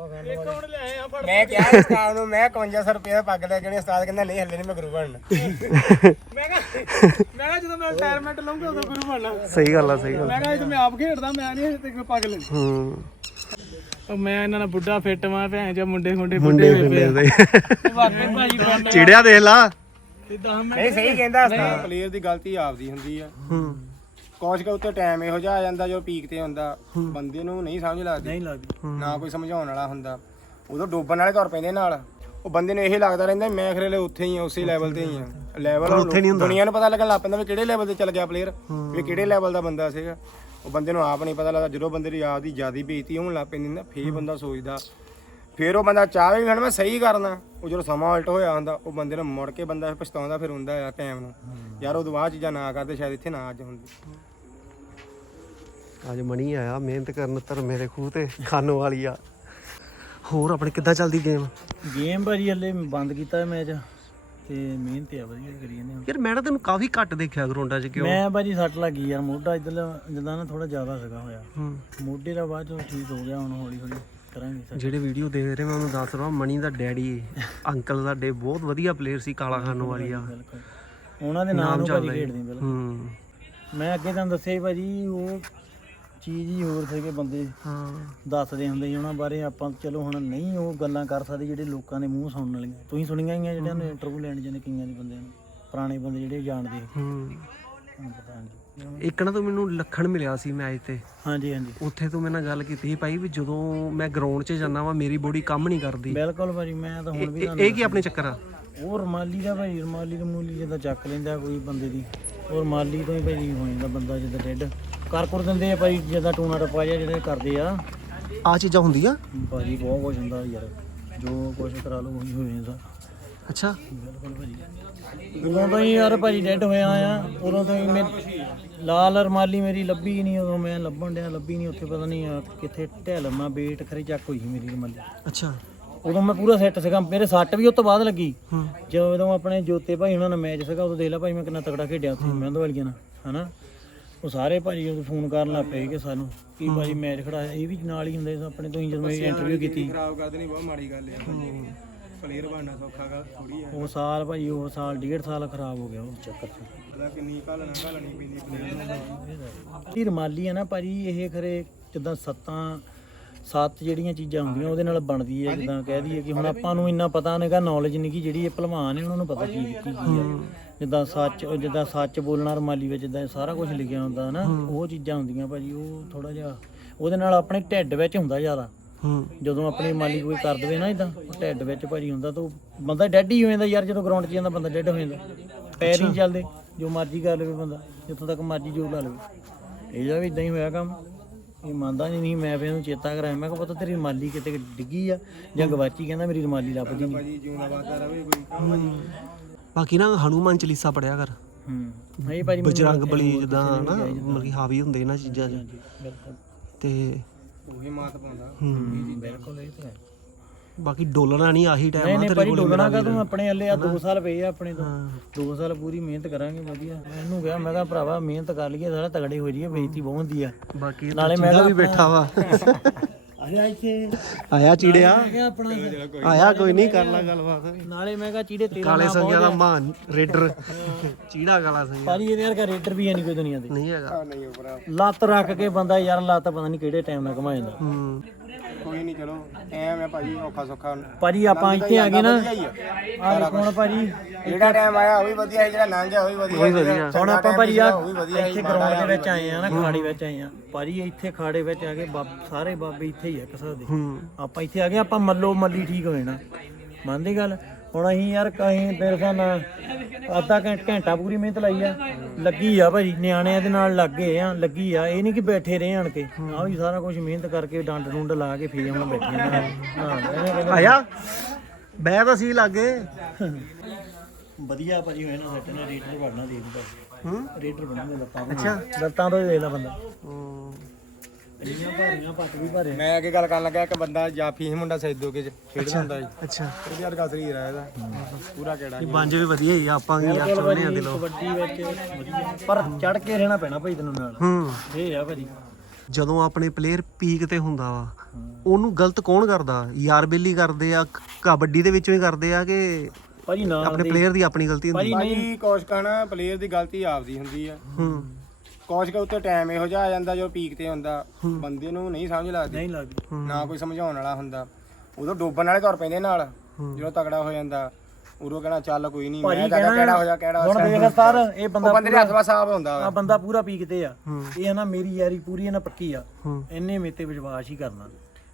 ਇੱਕ ਹੁਣ ਲਿਆਏ ਆ ਫੜ ਮੈਂ ਕਿਹਾ ਉਸਤਾਦ ਨੂੰ ਮੈਂ 5100 ਰੁਪਏ ਦਾ ਪੱਗ ਲੈ ਕੇ ਉਸਤਾਦ ਕਹਿੰਦਾ ਨਹੀਂ ਹੱਲੇ ਨਹੀਂ ਮੈਂ ਗੁਰੂ ਬਣਨਾ। ਮੈਂ ਕਿਹਾ ਮੈਂ ਕਿਹਾ ਜਦੋਂ ਮੈਂ ਰਿਟਾਇਰਮੈਂਟ ਲਵਾਂਗਾ ਉਦੋਂ ਗੁਰੂ ਬਣਨਾ। ਸਹੀ ਗੱਲ ਆ ਸਹੀ ਗੱਲ ਮੈਂ ਕਿਹਾ ਇਹ ਤਾਂ ਮੈਂ ਆਪ ਖੇਡਦਾ ਮੈਂ ਨਹੀਂ ਤੇ ਕੋਈ ਪੱਗ ਲੈਣੀ ਹੂੰ। ਉਹ ਮੈਂ ਇਹਨਾਂ ਨਾਲ ਬੁੱਢਾ ਫਿੱਟ ਮਾਂ ਭੈਣ ਜਾਂ ਮੁੰਡੇ ਮੁੰਡੇ ਮੁੰਡੇ ਬੁੱਢੇ ਹੋਏ ਫਿਰਦੇ ਪਏ। ਵਾਕਈ ਭਾਜੀ ਪਿੰਡ ਚਿੜਿਆ ਦੇਖ ਲਾ। ਤੇ 10 ਮਿੰਟ ਨਹੀਂ ਸਹੀ ਕਹਿੰਦਾ ਉਸਤਾਦ। ਪਲੇਅਰ ਦੀ ਗਲਤੀ ਆਪਦੀ ਹੁੰਦੀ ਆ। ਹੂੰ। ਕੋਚ ਕਾ ਉੱਤੇ ਟਾਈਮ ਇਹੋ ਜਿਹਾ ਆ ਜਾਂਦਾ ਜੋ ਪੀਕ ਤੇ ਹੁੰਦਾ। ਬੰਦੇ ਨੂੰ ਨਹੀਂ ਸਮਝ ਲੱਗਦੀ। ਨਹੀਂ ਲੱਗਦੀ। ਨਾ ਕੋਈ ਸਮਝਾਉਣ ਵਾਲਾ ਹੁੰਦਾ। ਉਦੋਂ ਡੋਬਣ ਵਾਲੇ ਤੁਰ ਪੈਂਦੇ ਨਾਲ। ਉਹ ਬੰਦੇ ਨੂੰ ਇਹ ਲੱਗਦਾ ਰਹਿੰਦਾ ਮੈਂ ਖਰੇ ਉੱਥੇ ਹੀ ਆ ਉਸੇ ਲੈਵਲ ਤੇ ਹੀ ਆ। ਲੈਵਲ ਉੱਥੇ ਨਹੀਂ ਹੁੰਦਾ। ਦੁਨੀਆ ਨੂੰ ਪਤਾ ਲੱਗਣ ਲੱਗ ਪੈਂਦਾ ਵੀ ਕਿਹੜੇ ਲੈਵਲ ਤੇ ਚੱਲ ਗਿਆ ਪਲੇਅਰ ਵੀ ਕਿਹੜੇ ਲੈਵਲ ਦਾ ਬੰਦਾ ਸੀਗਾ। ਉਹ ਬੰਦੇ ਨੂੰ ਆਪ ਨਹੀਂ ਪਤਾ ਲੱਗਦਾ। ਜਦੋਂ ਬੰਦੇ ਦੀ ਆਪ ਦੀ ਜਿਆਦੀ ਬੇਇੱਜ਼ਤੀ ਹੋਣ ਲੱਗ ਪੈਂਦੀ ਨਾ ਫੇਰ ਬੰਦਾ ਸੋਚਦਾ। ਫੇਰ ਉਹ ਬੰਦਾ ਚਾਹਵੇ ਵੀ ਹੁਣ ਮੈਂ ਸਹੀ ਕਰਨਾ। ਉਹ ਜਦੋਂ ਸਮਾਂ ਉਲਟ ਹੋਇਆ ਹੁੰਦਾ ਉਹ ਬੰਦੇ ਨੂੰ ਮੁੜ ਕੇ ਬੰਦਾ ਪਛਤਾਉਂਦਾ ਫਿਰ ਹੁੰਦਾ ਆ ਟਾਈਮ ਨੂੰ। ਯਾਰ ਉਹ ਦੁਆ ਚੀਜ਼ਾਂ ਨਾ ਕਰਦੇ ਸ਼ਾਇਦ ਇੱਥੇ ਨਾ ਅੱਜ ਹੁੰਦੀ। ਅੱਜ ਮਣੀ ਆਇਆ ਮਿਹਨਤ ਕਰਨ ਤਰ ਮੇਰੇ ਖੂਹ ਤੇ ਖਾਨੋ ਵਾਲੀ ਆ ਹੋਰ ਆਪਣੇ ਕਿੱਦਾਂ ਚੱਲਦੀ ਗੇਮ ਗੇਮ ਭਾਜੀ ਹਲੇ ਬੰਦ ਕੀਤਾ ਮੈਚ ਤੇ ਮਿਹਨਤ ਆ ਵਧੀਆ ਕਰੀ ਜਾਂਦੇ ਯਾਰ ਮੈਂ ਨਾ ਤੈਨੂੰ ਕਾਫੀ ਘੱਟ ਦੇਖਿਆ ਗਰਾਊਂਡਾਂ 'ਚ ਕਿਉਂ? ਮੈਂ ਭਾਜੀ ਸੱਟ ਲੱਗੀ ਯਾਰ ਮੋਢਾ ਇਧਰ ਜਿੱਦਾਂ ਨਾ ਥੋੜਾ ਜ਼ਿਆਦਾ ਸੀਗਾ ਹੋਇਆ। ਹੂੰ। ਮੋਢੇ ਦਾ ਬਾਅਦ ਚੋਂ ਠੀਕ ਹੋ ਗਿਆ ਹੁਣ ਹੌਲੀ ਹੌਲੀ ਕਰਾਂਗੇ ਜਿਹੜੇ ਵੀਡੀਓ ਦੇਖ ਰਹੇ ਮੈਂ ਉਹਨੂੰ ਦੱਸ ਰਿਹਾ ਮਣੀ ਦਾ ਡੈਡੀ ਅੰਕਲ ਸਾਡੇ ਬਹੁਤ ਵਧੀਆ ਪਲੇਅਰ ਸੀ ਕਾਲਾ ਖਾਨੋ ਵਾਲੀ ਆ ਉਹਨਾਂ ਦੇ ਨਾਮ ਨੂੰ ਭਾਜੀ ਖੇਡਦੇ ਬਿਲਕੁਲ ਹੂੰ। ਮੈਂ ਅੱਗੇ ਤੁਹਾਨੂੰ ਦੱਸਿਆ ਭਾਜੀ ਉਹ ਚੀਜ਼ ਹੀ ਹੋਰ ਸੀਗੇ ਬੰਦੇ। ਹਾਂ। ਦੱਸਦੇ ਹੁੰਦੇ ਸੀ ਉਹਨਾਂ ਬਾਰੇ ਆਪਾਂ ਚਲੋ ਹੁਣ ਨਹੀਂ ਉਹ ਗੱਲਾਂ ਕਰ ਸਕਦੇ ਜਿਹੜੇ ਲੋਕਾਂ ਦੇ ਮੂੰਹ ਸੁਣਨ ਵਾਲੀਆਂ। ਤੁਸੀਂ ਸੁਣੀਆਂ ਹੀ ਆ ਜਿਹੜਿਆਂ ਨੇ ਇੰਟਰਵਿਊ ਲੈਣ ਜਾਂਦੇ ਕਈਆਂ ਦੇ ਬੰਦਿਆਂ ਨੂੰ? ਪੁਰਾਣੇ ਬੰਦੇ ਜਿਹੜੇ ਜਾਣਦੇ ਹੂੰ। ਤੁਹਾਨੂੰ ਪਤਾ ਨਹੀਂ ਇੱਕ ਨਾ ਤੂੰ ਮੈਨੂੰ ਲੱਖਣ ਮਿਲਿਆ ਸੀ ਮੈਚ ਤੇ ਹਾਂਜੀ ਹਾਂਜੀ। ਉੱਥੇ ਤੂੰ ਮੇਰੇ ਨਾਲ ਗੱਲ ਕੀਤੀ ਸੀ ਭਾਈ ਵੀ ਜਦੋਂ ਮੈਂ ਗਰਾਊਂਡ 'ਚ ਜਾਂਦਾ ਵਾਂ ਮੇਰੀ ਬੋਡੀ ਕੰਮ ਨਹੀਂ ਕਰਦੀ। ਬਿਲਕੁਲ ਭਾਜੀ ਮੈਂ ਤਾਂ ਹੁਣ ਵੀ ਇਹ ਇਹ ਕੀ ਆਪਣੇ ਚੱਕਰ ਆ? ਉਹ ਰਮਾਲੀ ਦਾ ਭਾਈ ਰਮਾਲੀ ਦੀ ਮੂਲੀ ਜਿੱਦਾਂ ਚੱਕ ਲੈਂਦਾ ਕੋਈ ਬੰਦੇ ਦੀ। ਉਹ ਰਮਾਲੀ ਤੋਂ ਹੀ ਭਾਈ ਹੋ ਜਾਂਦਾ ਬੰਦਾ ਜਿੱਦਾਂ ਡੈਡ। ਕਰ ਕਰ ਦਿੰਦੇ ਆ ਭਾਈ ਜਿੱਦਾਂ ਟੂਣਾ ਟੱਪਾ ਜਿਹਾ ਜਿਹੜੇ ਕਰਦੇ ਆ। ਆ ਚੀਜ਼ਾਂ ਹੁੰਦੀਆਂ? ਭਾਜੀ ਬਹੁਤ ਕੁਝ ਹੁੰਦਾ ਯਾਰ। ਜੋ ਕੁਝ ਕਰਾ ਲਓ ਉਹੀ ਹੋ ਜਾਂਦਾ। ਅੱਛਾ। ਬਿਲਕੁਲ ਭਾਜੀ। ਉਦੋਂ ਤੋਂ ਹੀ ਯਾਰ ਭਾਜੀ ਡੈਡ ਹੋਇਆ ਆ। ਉਦੋਂ ਤੋਂ ਹੀ ਮੈਂ ਲਾਲ ਰਮਾਲੀ ਮੇਰੀ ਲੱਭੀ ਹੀ ਨਹੀਂ ਉਦੋਂ ਮੈਂ ਲੱਭਣ ਡਿਆ ਲੱਭੀ ਨਹੀਂ ਉੱਥੇ ਪਤਾ ਨਹੀਂ ਕਿੱਥੇ ਢਹਿ ਲੰਮਾ ਬੇਟ ਖਰੀ ਚੱਕ ਹੋਈ ਸੀ ਮੇਰੀ ਰਮਾਲੀ ਅੱਛਾ। ਉਦੋਂ ਮੈਂ ਪੂਰਾ ਸੈੱਟ ਸੀਗਾ। ਮੇਰੇ ਸੱਟ ਵੀ ਉਸ ਤੋਂ ਬਾਅਦ ਲੱਗੀ। ਹੂੰ। ਜਦੋਂ ਆਪਣੇ ਜੋਤੇ ਭਾਈ ਉਹਨਾਂ ਨਾਲ ਮੈਚ ਸੀਗਾ ਉਦੋਂ ਦੇਖ ਲੈ ਭਾਈ ਮੈਂ ਕਿੰਨਾ ਤਕੜਾ ਖੇਡਿਆ ਉੱਥੇ ਮਹਿੰਦ ਵਾਲੀਆਂ ਨਾਲ ਹਨਾ? ਉਹ ਸਾਰੇ ਭਾਜੀ ਉਦੋਂ ਫੋਨ ਕਰਨ ਲੱਗ ਪਏ ਕਿ ਸਾਨੂੰ ਕੀ ਭਾਜੀ ਮੈਚ ਖੜਾਇਆ। ਇਹ ਵੀ ਨਾਲ ਹੀ ਹੁੰਦੇ ਸੀ ਆਪਣੇ ਤੋਂ ਹੀ ਜਦੋਂ ਇੰਟਰਵਿਊ ਕੀਤੀ। ਖਰਾਬ ਕਰ ਦੇਣੀ ਬਹੁਤ ਮਾੜੀ ਗੱਲ ਆ ਪਲੇਅਰ ਬਣਨਾ ਸੌਖਾ ਗੱਲ ਥੋੜੀ ਆ। ਉਹ ਸਾਲ ਭਾਜੀ ਉਹ ਸਾਲ ਡੇਢ ਸਾਲ ਖਰਾਬ ਹੋ ਗਿਆ ਉਹ ਚੱਕਰ। 'ਚ ਕਿੰਨੀ ਘਾਲਣਾ ਘਾਲਣੀ ਪੈਂਦੀ ਪਲੇਅਰ ਇਹ ਰਮਾਲੀ ਆ ਨਾ ਭਾਜੀ ਇਹ ਖਰੇ ਜਿੱਦਾਂ ਸੱਤਾਂ ਸੱਤ ਜਿਹੜੀਆਂ ਚੀਜ਼ਾਂ ਹੁੰਦੀਆਂ ਉਹਦੇ ਨਾਲ ਬਣਦੀ ਹੈ ਜਿੱਦਾਂ ਕਹਿ ਦਈਏ ਕਿ ਹੁਣ ਆਪਾਂ ਨੂੰ ਇੰਨਾ ਪਤਾ ਨਹੀਂਗਾ ਨੌਲੇਜ ਨਹੀਂ ਕਿ ਜਿਹੜੀ ਇਹ ਭਲਵਾਨ ਨੇ ਉਹਨਾਂ ਨੂੰ ਪਤਾ ਕੀ ਕੀ ਹੈ। ਜਿੱਦਾਂ ਸੱਚ ਜਿੱਦਾਂ ਸੱਚ ਬੋਲਣਾ ਰਮਾਲੀ ਵਿੱਚ ਜਿੱਦਾਂ ਸਾਰਾ ਕੁਝ ਲਿਖਿਆ ਹੁੰਦਾ ਨਾ ਉਹ ਚੀਜ਼ਾਂ ਹੁੰਦੀਆਂ ਭਾਜੀ ਉਹ ਥੋੜਾ ਜਿਹਾ ਉਹਦੇ ਨਾਲ ਆਪਣੇ ਢਿੱਡ ਵਿੱਚ ਹੁੰਦਾ ਜ਼ਿਆਦਾ। ਹੂੰ। ਜਦੋਂ ਆਪਣੀ ਮਾਲੀ ਕੋਈ ਕਰ ਦਵੇ ਨਾ ਇਦਾਂ ਢਿੱਡ ਵਿੱਚ ਭਾਜੀ ਹੁੰਦਾ ਤਾਂ ਬੰਦਾ ਡੈਡ ਹੀ ਹੋ ਜਾਂਦਾ ਯਾਰ ਜਦੋਂ ਗਰਾਊਂਡ 'ਚ ਜਾਂਦਾ ਬੰਦਾ ਡੈਡ ਹੋ ਜਾਂਦਾ। ਪੈਰ ਹੀ ਚੱਲਦੇ ਜੋ ਮਰਜ਼ੀ ਕਰ ਲਵੇ ਬੰਦਾ ਜਿੱਥੋਂ ਤੱਕ ਮਰਜ਼ੀ ਜੋ ਲਾ ਲਵੇ। ਇਹਦਾ ਵੀ ਇਦਾਂ ਹੀ ਹੋਇਆ ਕੰਮ। ਇਹ ਮੰਨਦਾ ਨਹੀਂ ਨਹੀਂ ਮੈਂ ਫਿਰ ਇਹਨੂੰ ਚੇਤਾ ਕਰਾਇਆ। ਮੈਂ ਕਿਹਾ ਪਤਾ ਤੇਰੀ ਰਮਾਲੀ ਕਿਤੇ ਡਿੱਗੀ ਆ? ਜਾਂ ਗਵਾਚੀ ਕਹਿੰਦਾ ਮੇਰੀ ਰਮਾਲੀ ਲੱਭਦੀ ਨਹੀਂ ਭਾਜੀ ਜਿਉਂਦਾ ਵਾਦਾ ਰਵੇ ਕੋਈ। ਬਾਕੀ ਨਾ ਹਨੂਮਾਨ ਚਾਲੀਸਾ ਪੜਿਆ ਕਰ। ਹੂੰ। ਨਹੀਂ ਭਾਜੀ ਬਜਰੰਗ ਬਲੀ ਜਿੱਦਾਂ ਨਾ ਮਤਲਬ ਕਿ ਹਾਵੀ ਹੁੰਦੇ ਇਹਨਾਂ ਚੀਜ਼ਾਂ 'ਚ। ਬਿਲਕੁਲ। ਤੇ ਉਹੀ ਮਾਤ ਪਾਉਂਦਾ। ਹੂੰ। ਬਿਲਕੁਲ ਇਹ ਤਾਂ ਹੈ। ਬਾਕੀ ਡੋਲਣਾ ਨਹੀਂ ਆਹੀ ਨਹੀਂ ਟਾਈਮ ਆ ਨਹੀਂ ਕੋਲ ਡੋਲਣਾ ਕਾ ਤੂੰ ਆਪਣੇ ਹੱਲੇ ਆ? 2 ਸਾਲ ਪਏ ਆ ਆਪਣੇ ਤੋਂ। ਹਾਂ। 2 ਸਾਲ ਪੂਰੀ ਮਿਹਨਤ ਕਰਾਂਗੇ ਵਧੀਆ। ਮੈਂ ਇਹਨੂੰ ਕਿਹਾ ਮੈਂ ਕਿਹਾ ਭਰਾਵਾ ਮਿਹਨਤ ਕਰ ਲਈਏ ਸਾਰਾ ਤਗੜੇ ਹੋ ਜਾਈਏ ਬੇਇੱਜ਼ਤੀ ਬਹੁਤ ਹੁੰਦੀ ਆ। ਬਾਕੀ ਨਾਲੇ ਮੈਂ ਵੀ ਬੈਠਾ ਵਾ। ਆਇਆ ਇੱਥੇ। ਆਇਆ ਚੀੜਿਆ? ਆਇਆ ਕੋਈ ਨਹੀਂ ਕਰ ਲਾ ਗੱਲਬਾਤ। ਨਾਲੇ ਮੈਂ ਕਿਹਾ ਚੀੜੇ ਤੇਰਾ ਕਾਲੇ ਸੰਗਿਆ ਦਾ ਮਾਨ ਰੇਡਰ। ਚੀੜਾ ਕਾਲਾ ਸੰਗਿਆ। ਭਾਜੀ ਇਹਦੇ ਵਰਗਾ ਰੇਡਰ ਵੀ ਹੈ ਨਹੀਂ ਕੋਈ ਦੁਨੀਆ ਤੇ ਨਹੀਂ ਹੈਗਾ। ਨਹੀਂ ਉਪਰਾ ਲੱਤ ਰੱਖ ਕੇ ਬੰਦਾ ਯਾਰ ਲੱਤ ਪਤਾ ਨਹੀਂ ਕਿਹੜੇ ਟਾਈਮ ਨਾਲ ਘੁਮਾ ਜਾਂਦਾ। ਹੂੰ। ਕੋਈ ਨਹੀਂ ਚਲੋ ਐਵੇਂ ਆ ਭਾਜੀ ਔਖਾ ਸੌਖਾ ਭਾਜੀ ਆਪਾਂ ਇੱਥੇ ਆ ਗਏ ਨਾ ਵਧੀਆ ਹੀ ਆ। ਆ ਹੁਣ ਭਾਜੀ ਜਿਹੜਾ ਟਾਈਮ ਆਇਆ ਉਹ ਵੀ ਵਧੀਆ ਸੀ ਜਿਹੜਾ ਲੰਘ ਗਿਆ ਉਹ ਵੀ ਵਧੀਆ ਸੀ। ਵਧੀਆ। ਹੁਣ ਆਪਾਂ ਭਾਜੀ ਆ ਉਹ ਵੀ ਵਧੀਆ ਸੀ। ਇੱਥੇ ਗਰਾਊਂਡ ਦੇ ਵਿੱਚ ਆਏ ਆ ਨਾ ਖਾੜੀ ਵਿੱਚ ਆਏ ਆ ਭਾਜੀ ਇੱਥੇ ਖਾੜੇ ਵਿੱਚ ਆ ਕੇ ਬਾਬ- ਸਾਰੇ ਬਾਬੇ ਇੱਥੇ ਹੀ ਆ ਕਿਸੇ ਦੇ ਹੂੰ ਆਪਾਂ ਇੱਥੇ ਆ ਗਏ ਆਪਾਂ ਮੱਲੋ ਮੱਲੀ ਠੀਕ ਹੋ ਜਾਣਾ ਮੰਨਦੀ ਗੱਲ ਹੁਣ ਅਸੀਂ ਯਾਰ ਕਹੀਂ ਮੇਰੇ ਹਿਸਾਬ ਨਾਲ ਅੱਧਾ ਘੰਟਾ ਪੂਰੀ ਮਿਹਨਤ ਲਾਈ ਆ। ਲੱਗੀ ਆ ਭਾਜੀ ਨਿਆਣਿਆਂ ਦੇ ਨਾਲ ਲੱਗੇ ਆ ਲੱਗੀ ਆ। ਇਹ ਨਹੀਂ ਕਿ ਬੈਠੇ ਰਹੇ ਆਣ ਕੇ। ਆ ਵੀ ਸਾਰਾ ਕੁਝ ਮਿਹਨਤ ਕਰਕੇ ਡੰਡ ਡੁੰਡ ਲਾ ਕੇ ਫੇਰ ਹੁਣ ਬੈਠੇ ਆ। ਹਾਂ ਆਇਆ? ਬੈ ਤਾਂ ਸੀ ਲਾਗੇ। ਵਧੀਆ ਭਾਜੀ ਹੋਇਆ ਨਾ ਸੈੱਟ ਨੇ ਰੇਡਰ ਬਣਨਾ ਦੇ ਦਿੱਤਾ ਹੂੰ? ਰੇਡਰ ਬਣਾਂਗੇ ਲੱਤਾਂ ਅੱਛਾ। ਲੱਤਾਂ ਤੋਂ ਹੀ ਦੇਖ ਲੈ ਬੰਦਾ। ਹੂੰ। ਇੰਨੀਆਂ ਭਾਰੀਆਂ ਪੱਟ ਵੀ ਭਰੇ। ਮੈਂ ਅੱਗੇ ਗੱਲ ਕਰਨ ਲੱਗਾ ਇੱਕ ਬੰਦਾ ਜਾਫੀ ਸੀ ਮੁੰਡਾ ਸੈਦੋ ਕੇ ਖੇਡਦਾ ਹੁੰਦਾ ਸੀ। ਅੱਛਾ। ਉਹਦੇ ਵਰਗਾ ਸਰੀਰ ਆ ਇਹਦਾ। ਪੂਰਾ ਕਿਹੜਾ ਇਹ ਬੰਜ ਵੀ ਵਧੀਆ ਹੀ ਆ, ਆਪਾਂ ਵੀ ਯਾਰ ਚਾਹੁੰਦੇ ਆ ਦਿਲੋਂ। ਕਬੱਡੀ ਵਿੱਚ ਵਧੀਆ। ਪਰ ਚੜ ਕੇ ਰਹਿਣਾ ਪੈਣਾ ਭਾਈ ਤੈਨੂੰ ਨਾਲ। ਹੂੰ। ਇਹ ਆ ਭਾਜੀ। ਜਦੋਂ ਆਪਣੇ ਪਲੇਅਰ ਪੀਕ ਤੇ ਹੁੰਦਾ ਵਾ ਉਹਨੂੰ ਗਲਤ ਕੌਣ ਕਰਦਾ? ਯਾਰ ਬੇਲੀ ਕਰਦੇ ਆ ਕ- ਕਬੱਡੀ ਦੇ ਵਿੱਚੋਂ ਹੀ ਕਰਦੇ ਆ ਕਿ ਭਾਜੀ ਨਾ ਆਪਣੇ ਪਲੇਅਰ ਦੀ ਆਪਣੀ ਗਲਤੀ ਹੁੰਦੀ ਭਾਜੀ ਕੋਸ਼ਕ ਹਨਾ ਪਲੇਅਰ ਦੀ ਗਲਤੀ ਆਪਦੀ ਹੁੰਦੀ ਆ। ਹੂੰ। ਕੋਸ਼ਕ ਉੱਤੇ ਟਾਈਮ ਇਹੋ ਜਿਹਾ ਆ ਜਾਂਦਾ ਜੋ ਪੀਕ ਤੇ ਹੁੰਦਾ। ਬੰਦੇ ਨੂੰ ਨਹੀਂ ਸਮਝ ਲੱਗਦੀ। ਨਹੀਂ ਲੱਗਦੀ। ਨਾ ਕੋਈ ਸਮਝਾਉਣ ਵਾਲਾ ਹੁੰਦਾ। ਉਦੋਂ ਡੋਬਣ ਵਾਲੇ ਤੁਰ ਪੈਂਦੇ ਨਾਲ ਜਦੋਂ ਤਗੜਾ ਹੋ ਜਾਂਦਾ। ਉਦੋਂ ਕਹਿਣਾ ਚੱਲ ਕੋਈ ਨਹੀਂ ਮੈਂ ਤਾਂ ਕਿਹੜਾ ਹੋ ਜਾ ਕਿਹੜਾ ਹੁਣ ਦੇਖ ਸਰ ਇਹ ਬੰਦਾ ਬੰਦੇ ਦੇ ਹੱਥ ਵਾ ਸਾਫ਼ ਹੁੰਦਾ ਆ ਬੰਦਾ ਪੂਰਾ ਪੀਕ ਤੇ ਆ। ਇਹ ਨਾ ਮੇਰੀ ਯਾਰੀ ਪੂਰੀ ਇਹਨਾਂ ਪੱਕੀ ਆ। ਇਹਨੇ ਮੇਰੇ ਤੇ ਵਿਸ਼ਵਾਸ ਹੀ ਕਰਨਾ।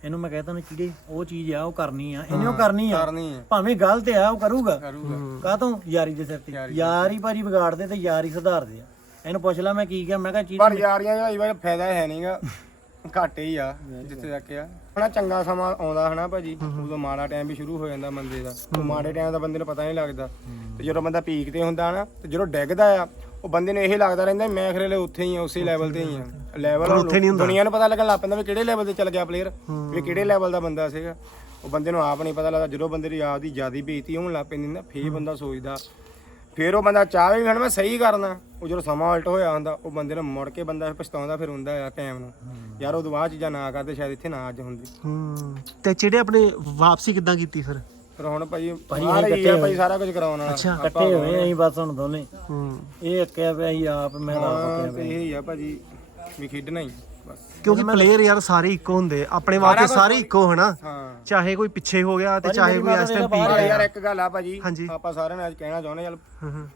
ਇਹਨੂੰ ਮੈਂ ਕਹਿੰਦਾ ਨਾ ਚੀੜੇ ਉਹ ਚੀਜ਼ ਆ ਉਹ ਕਰਨੀ ਆ। ਇਹਨੇ ਉਹ ਕਰਨੀ ਆ। ਕਰਨੀ ਭਾਵੇਂ ਗਲਤ ਆ ਉਹ ਕਰੂਗਾ। ਕਰੂਗਾ। ਕਾਹ ਤੋਂ। ਯਾਰੀ ਦੇ ਸਿਰ ਤੇ ਯਾਰ ਭਾਜੀ ਵਿਗਾੜਦੇ ਤੇ ਯਾਰ ਸੁਧਾਰਦੇ ਆ। ਇਹਨੂੰ ਪੁੱਛ ਲੈ ਮੈਂ ਕੀ ਕਿਹਾ ਮੈਂ ਕਿਹਾ ਚੀਜ਼ ਪਰ ਯਾਰੀਆਂ ਭਾਈ ਫਾਇਦਾ ਹੈ ਨਹੀਂਗਾ ਘਾਟੇ ਹੀ ਆ ਜਿੱਥੇ ਤੱਕ ਆ। ਹਣਾ ਚੰਗਾ ਸਮਾਂ ਆਉਂਦਾ ਹਨਾ ਭਾਜੀ ਉਦੋਂ ਮਾੜਾ ਟਾਈਮ ਵੀ ਸ਼ੁਰੂ ਹੋ ਜਾਂਦਾ ਬੰਦੇ ਦਾ। ਉਹ ਮਾੜੇ ਟਾਈਮ ਦਾ ਬੰਦੇ ਨੂੰ ਪਤਾ ਨਹੀਂ ਲੱਗਦਾ। ਤੇ ਜਦੋਂ ਬੰਦਾ ਪੀਕ ਤੇ ਹੁੰਦਾ ਨਾ ਤੇ ਜਦੋਂ ਡਿੱਗਦਾ ਆ ਉਹ ਬੰਦੇ ਨੂੰ ਇਹ ਲੱਗਦਾ ਰਹਿੰਦਾ ਮੈਂ ਖਰੇ ਉੱਥੇ ਹੀ ਆ ਉਸੇ ਲੈਵਲ ਤੇ ਹੀ ਆ। ਲੈਵਲ ਦੁਨੀਆ ਨੂੰ ਪਤਾ ਲੱਗਣ ਲੱਗ ਪੈਂਦਾ ਵੀ ਕਿਹੜੇ ਲੈਵਲ ਤੇ ਚੱਲ ਗਿਆ ਪਲੇਅਰ ਵੀ ਕਿਹੜੇ ਲੈਵਲ ਦਾ ਬੰਦਾ ਸੀਗਾ। ਉਹ ਬੰਦੇ ਨੂੰ ਆਪ ਨਹੀਂ ਪਤਾ ਲੱਗਦਾ ਜਦੋਂ ਬੰਦੇ ਦੀ ਆਪ ਦੀ ਜਿਆਦੀ ਬੇਇੱਜ਼ਤੀ ਹੋਣ ਲੱਗ ਪੈਂਦੀ ਨਾ ਫੇਰ ਬੰਦਾ ਸੋਚਦਾ ਫਿਰ ਉਹ ਬੰਦਾ ਚਾਹਵੇ ਵੀ ਹਣ ਮੈਂ ਸਹੀ ਕਰਨਾ। ਉਹ ਜਦੋਂ ਸਮਾਂ ਉਲਟ ਹੋਇਆ ਹੁੰਦਾ ਉਹ ਬੰਦੇ ਨੂੰ ਮੁੜ ਕੇ ਬੰਦਾ ਪਛਤਾਉਂਦਾ ਫਿਰ ਹੁੰਦਾ ਆ ਟਾਈਮ ਨੂੰ। ਯਾਰ ਉਹ ਦੁਆ ਚੀਜ਼ਾਂ ਨਾ ਕਰਦੇ ਸ਼ਾਇਦ ਇੱਥੇ ਨਾ ਅੱਜ ਹੁੰਦੀ। ਹੂੰ। ਤੇ ਜਿਹੜੇ ਆਪਣੇ ਵਾਪਸੀ ਕਿੱਦਾਂ ਕੀਤੀ ਫਿਰ? ਪਰ ਹੁਣ ਭਾਈ ਬਾਹਰ ਹੀ ਆ ਭਾਈ ਸਾਰਾ ਕੁਝ ਕਰਾਉਣ। ਵਾਲਾ ਇਕੱਠੇ ਹੋਏ ਅਸੀਂ ਬਸ ਹੁਣ ਦੋਨੇ। ਹੂੰ। ਇਹ ਅੱਕਿਆ ਪਿਆ ਅਸੀਂ ਆਪ ਮੈਂ ਤਾਂ ਆਪ ਹਾਂ, ਅੱਕਿਆ ਇਹ ਹੀ ਆ ਭਾਜੀ ਵੀ ਖੇਡਣਾ ਹੀ। ਬਸ। ਕਿਉਂਕਿ ਪਲੇਅਰ ਯਾਰ ਸਾਰੇ ਇੱਕੋ ਹੁੰਦੇ ਆਪਣੇ ਵਾਸਤੇ ਸਾਰੇ ਇੱਕੋ ਹਨਾ? ਹਾਂ। ਚਾਹੇ ਕੋਈ ਪਿੱਛੇ ਹੋ ਗਿਆ ਤੇ ਚਾਹੇ ਕੋਈ ਇਸ ਟਾਈਮ ਪਰ ਯਾਰ ਇੱਕ ਗੱਲ ਆ ਭਾਜੀ। ਹਾਂਜੀ। ਆਪਾਂ ਸਾਰਿਆਂ ਨੇ ਅੱਜ ਕਹਿਣਾ ਚਾਹੁੰਦੇ ਚੱਲ ਹੂੰ ਹੂੰ।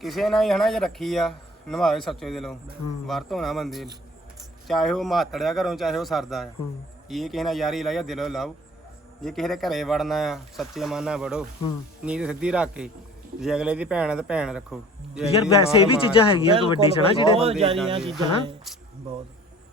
ਕਿਸੇ ਨਾਲ ਹੀ ਹਨਾ ਜੇ ਰੱਖੀ ਆ ਨਿਭਾਵੇ ਸੱਚੇ ਦਿਲੋਂ। ਵਰਤ ਹੋਣਾ ਬੰਦੇ ਨੂੰ ਚਾਹੇ ਉਹ ਮਾਤੜਿਆ ਘਰੋਂ ਚਾਹੇ ਉਹ ਸਰਦਾ ਆ। ਹੂੰ। ਇਹ ਕਿਸੇ ਨਾਲ ਯਾਰੀ ਲਾਇਆ ਦਿਲੋਂ ਲਾਓ। ਜੇ ਕਿਸੇ ਦੇ ਘਰੇ ਵੜਨਾ ਆ ਸੱਚੇ ਮਨ ਨਾਲ ਵੜੋ। ਹੂੰ। ਨੀਂਦ ਸਿੱਧੀ ਰੱਖ ਕੇ ਜੇ ਅਗਲੇ ਦੀ ਭੈਣ ਆ ਤਾਂ ਭੈਣ ਰੱਖੋ। ਜੇ ਯਾਰ ਅਗਲੇ ਦੀ ਵੈਸੇ ਵੀ ਚੀਜ਼ਾਂ ਹੈਗੀਆਂ ਕਬੱਡੀ ਚ ਨਾ ਜਿਹੜੇ ਬਹੁਤ ਜਾਰੀਆਂ ਚੀਜ਼ਾਂ ਨੇ। ਬਹੁਤ।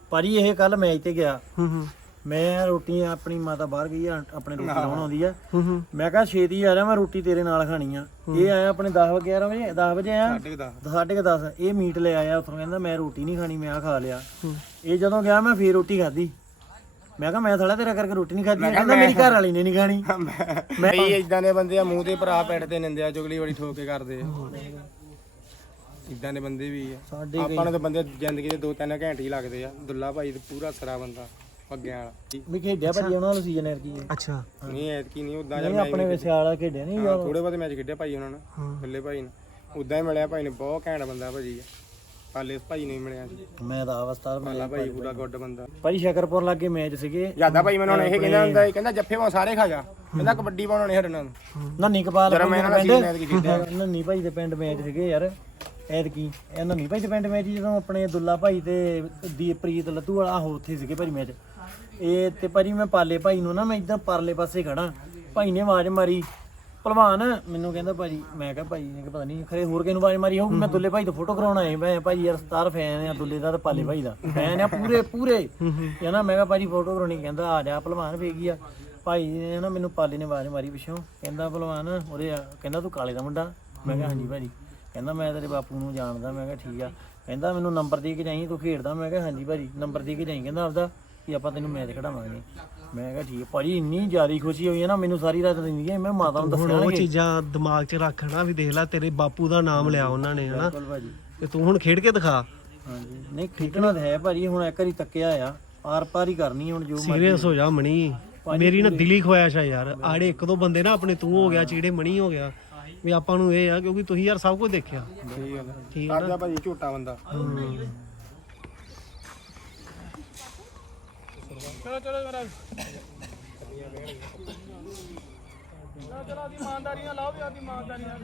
ਭਾਜੀ ਇਹ ਕੱਲ ਮੈਚ ਤੇ ਗਿਆ। ਹੂੰ ਹੂੰ। ਮੈਂ ਰੋਟੀ ਆਪਣੀ ਮਾਤਾ ਬਾਹਰ ਗਈ ਆ ਆਪਣੇ ਰੋਟੀ ਲਾਉਣ ਆਉਂਦੀ ਆ। ਹੂੰ ਹੂੰ। ਮੈਂ ਕਿਹਾ ਛੇਤੀ ਆ ਜਾ ਮੈਂ ਰੋਟੀ ਤੇਰੇ ਨਾਲ ਖਾਣੀ ਆ। ਇਹ ਆਇਆ ਆਪਣੇ 10 11 ਵਜੇ 10 ਵਜੇ ਆਇਆ? ਸਾਢੇ ਕੁ ਦਸ। ਸਾਢੇ ਕੁ 10 ਇਹ ਮੀਟ ਲੈ ਆਇਆ ਉੱਥੋਂ ਕਹਿੰਦਾ ਮੈਂ ਰੋਟੀ ਨਹੀਂ ਖਾਣੀ ਮੈਂ ਆ ਖਾ ਲਿਆ। ਇਹ ਜਦੋਂ ਗਿਆ ਮੈਂ ਫੇਰ ਰੋਟੀ ਖਾਧੀ। ਮੈਂ ਕਿਹਾ ਮੈਂ ਥੋੜਾ ਤੇਰਾ ਕਰਕੇ ਰੋਟੀ ਨਹੀਂ ਖਾਧੀ। ਕਹਿੰਦਾ ਮੇਰੀ ਘਰ ਵਾਲੀ ਨੇ ਨਹੀਂ ਖਾਣੀ। ਮੈਂ ਕਈ ਇਦਾਂ ਦੇ ਬੰਦੇ ਆ ਮੂੰਹ ਤੇ ਭਰਾ ਪੈਟਦੇ ਨਿੰਦੇ ਆ ਚੁਗਲੀ ਬੜੀ ਠੋਕ ਕੇ ਕਰਦੇ ਆ। ਇਦਾਂ ਦੇ ਬੰਦੇ ਵੀ ਆ। ਸਾਡੇ ਆਪਾਂ ਨੂੰ ਤਾਂ ਬੰਦੇ ਜ਼ਿੰਦਗੀ ਦੇ 2-3 ਘੰਟੇ ਹੀ ਲੱਗਦੇ ਆ। ਦੁੱਲਾ ਭਾਈ ਤੇ ਪੂਰਾ ਸਰਾ ਬੰਦਾ ਪੱਗਿਆਂ ਵਾਲਾ। ਵੀ ਖੇਡਿਆ ਭਾਜੀ ਉਹਨਾਂ ਨਾਲ ਸੀਜ਼ਨ ਐਰ ਕੀ ਹੈ ਅੱਛਾ। ਨਹੀਂ ਐਤਕੀ ਨਹੀਂ ਉਦਾਂ ਨਹੀਂ ਆਪਣੇ ਵਿਸਿਆਲਾ ਖੇਡਿਆ। ਨਹੀਂ ਯਾਰ ਥੋੜੇ ਬਹੁਤੇ ਮੈਚ ਖੇਡਿਆ ਭਾਈ ਉਹਨਾਂ ਨੇ ਬੱਲੇ ਭਾਈ ਨੇ। ਉਦਾਂ ਹੀ ਮਿਲਿਆ ਭਾਈ ਨੇ ਬਹੁਤ ਘੈਂਟ ਬੰਦਾ ਭਾਜੀ ਆ। ਪਾਲੇ ਭਾਈ ਨਹੀਂ ਮਿਲਿਆ ਸੀ। ਮੈਂ ਤਾਂ ਅਵਸਥਾ ਪਾਲਾ ਭਾਈ ਪੂਰਾ ਗੁੱਡ ਬੰਦਾ। ਭਾਜੀ ਸ਼ਕਰਪੁਰ ਲੱਗੇ ਮੈਚ ਸੀਗੇ। ਜ਼ਿਆਦਾ ਭਾਈ ਮੈਨੂੰ ਇਹ ਕਹਿੰਦਾ ਹੁੰਦਾ ਕਹਿੰਦਾ ਜੱਫੇ ਵਾ ਸਾਰੇ ਖਾ ਜਾ। ਕਹਿੰਦਾ ਕਬੱਡੀ ਪਾਉਣਾ ਨਹੀਂ ਹਟਣਾ ਨੰਨੀ ਕਪਾਲ ਜਰਾ ਮੈਂ ਖੇਡਿਆ। ਨੰਨੀ ਭਾਈ ਦੇ ਪਿੰਡ ਮੈਚ ਸੀਗੇ ਯਾਰ। ਐਤਕੀ, ਇਹ ਨੰਨੀ ਭਾਈ ਦੇ ਪਿੰਡ ਮੈਚ ਜਦੋਂ ਆਪਣੇ ਦੁੱਲਾ ਭਾਈ ਤੇ ਦੀਪ੍ਰੀਤ ਲੱਧੂ ਵਾਲਾ, ਆਹੋ ਉੱਥੇ ਸੀਗੇ ਭਾਈ ਮੈਚ ਇਹ ਤੇ ਭਾਜੀ ਮੈਂ ਪਾਲੇ ਭਾਈ ਨੂੰ ਨਾ, ਮੈਂ ਇਦਾਂ ਪਰਲੇ ਪਾਸੇ ਖੜਾ ਭਾਈ ਨੇ ਆਵਾਜ਼ ਮਾਰੀ, ਭਲਵਾਨ, ਮੈਨੂੰ ਕਹਿੰਦਾ ਭਾਜੀ, ਮੈਂ ਕਿਹਾ ਭਾਈ ਨੇ ਕਿ ਪਤਾ ਨਹੀਂ ਖਰੇ ਹੋਰ ਕਿਹਨੂੰ ਆਵਾਜ਼ ਮਾਰੀ? ਹੋਊ ਮੈਂ ਦੁੱਲੇ ਭਾਈ ਤੋਂ ਫੋਟੋ ਕਰਾਉਣ ਆਏ ਮੈਂ ਭਾਈ ਯਾਰ ਸਟਾਰ ਫੈਨ ਆ, ਦੁੱਲੇ ਦਾ ਤੇ ਪਾਲੇ ਭਾਈ ਦਾ। ਫੈਨ ਆ ਪੂਰੇ ਪੂਰੇ। ਇਹ ਨਾ ਮੈਂ ਕਿਹਾ ਭਾਜੀ ਫੋਟੋ ਕਰਾਉਣੀ, ਕਹਿੰਦਾ ਆ ਜਾ, ਭਲਵਾਨ ਵੇਗੀ ਆ। ਭਾਈ ਨੇ ਨਾ ਮੈਨੂੰ ਪਾਲੇ ਨੇ ਆਵਾਜ਼ ਮਾਰੀ ਪਿੱਛੋਂ, ਕਹਿੰਦਾ, ਭਲਵਾਨ ਉਹਦੇ ਆ। ਕਹਿੰਦਾ, ਤੂੰ ਕਾਲੇ ਦਾ ਮੁੰਡਾ? ਮੈਂ ਕਿਹਾ, ਹਾਂਜੀ ਭਾਜੀ। ਕਹਿੰਦਾ ਮੈਂ ਤੇਰੇ ਬਾਪੂ ਨੂੰ ਜਾਣਦਾ ਮੈਂ ਕਿਹਾ ਠੀਕ ਆ। ਕਹਿੰਦਾ ਮੈਨੂੰ ਨੰਬਰ ਦੇ ਕੇ ਜਾਈਂ ਤੂੰ ਖੇਡਦਾ। ਮੈਂ ਕਿਹਾ ਹਾਂਜੀ ਭਾਜੀ ਨੰਬਰ ਦੇ ਕੇ ਜਾਈਂ। ਕਹਿੰਦਾ ਆਪਦਾ ਕਿ ਆਪਾਂ ਤੈਨੂੰ ਮੈਚ ਖੜਾਵਾਂਗੇ ਮੈਂ ਕਿਹਾ ਠੀਕ। ਭਾਜੀ ਇੰਨੀ ਜ਼ਿਆਦਾ ਖੁਸ਼ੀ ਹੋਈ ਹੈ ਨਾ ਮੈਨੂੰ ਸਾਰੀ ਰਾਤ ਜ਼ਿੰਦਗੀ ਮੈਂ ਮਾਤਾ ਨੂੰ ਹੁਣ ਦੱਸਿਆ ਉਹ ਚੀਜ਼ਾਂ ਦਿਮਾਗ 'ਚ ਰੱਖਣਾ ਵੀ ਦੇਖ ਲੈ ਤੇਰੇ ਬਾਪੂ ਦਾ ਨਾਮ ਲਿਆ ਉਹਨਾਂ ਨੇ ਹਨਾ। ਬਿਲਕੁਲ ਭਾਜੀ। ਤੇ ਤੂੰ ਹੁਣ ਖੇਡ ਕੇ ਦਿਖਾ। ਹਾਂਜੀ। ਨਹੀਂ ਖੇਡਣਾ ਤਾਂ ਹੈ ਭਾਜੀ। ਹੁਣ ਇੱਕ ਵਾਰੀ ਤੱਕਿਆ ਆ। ਆਰ ਪਾਰ ਹੀ ਕਰਨੀ ਹੁਣ ਜੋ ਸੀਰੀਅਸ ਹੋ ਜਾ ਮਣੀ। ਮੇਰੀ ਨਾ ਦਿਲੀ ਖਵਾਇਸ਼ ਆ ਯਾਰ। ਆੜੇ ਇੱਕ ਦੋ ਬੰਦੇ ਨਾ ਆਪਣੇ ਤੂੰ ਹੋ ਗਿਆ ਚੀੜੇ ਮਣੀ ਹੋ ਗਿਆ। ਵੀ ਆਪਾਂ ਨੂੰ ਇਹ ਆ ਕਿਉਂਕਿ ਤੁਸੀਂ ਯਾਰ ਸਭ ਕੁਝ ਦੇਖਿਆ। ਸਹੀ ਗੱਲ ਠੀਕ ਕਰਦਾ ਭਾਜੀ ਝੂਟਾ ਬੰਦਾ। ਚਲੋ ਚਲੋ ਮੇਰਾ ਚਲੋ ਚਲੋ ਆਦੀ ਇਮਾਨਦਾਰੀਆਂ ਲਾਓ ਵੀ ਆਦੀ ਇਮਾਨਦਾਰੀਆਂ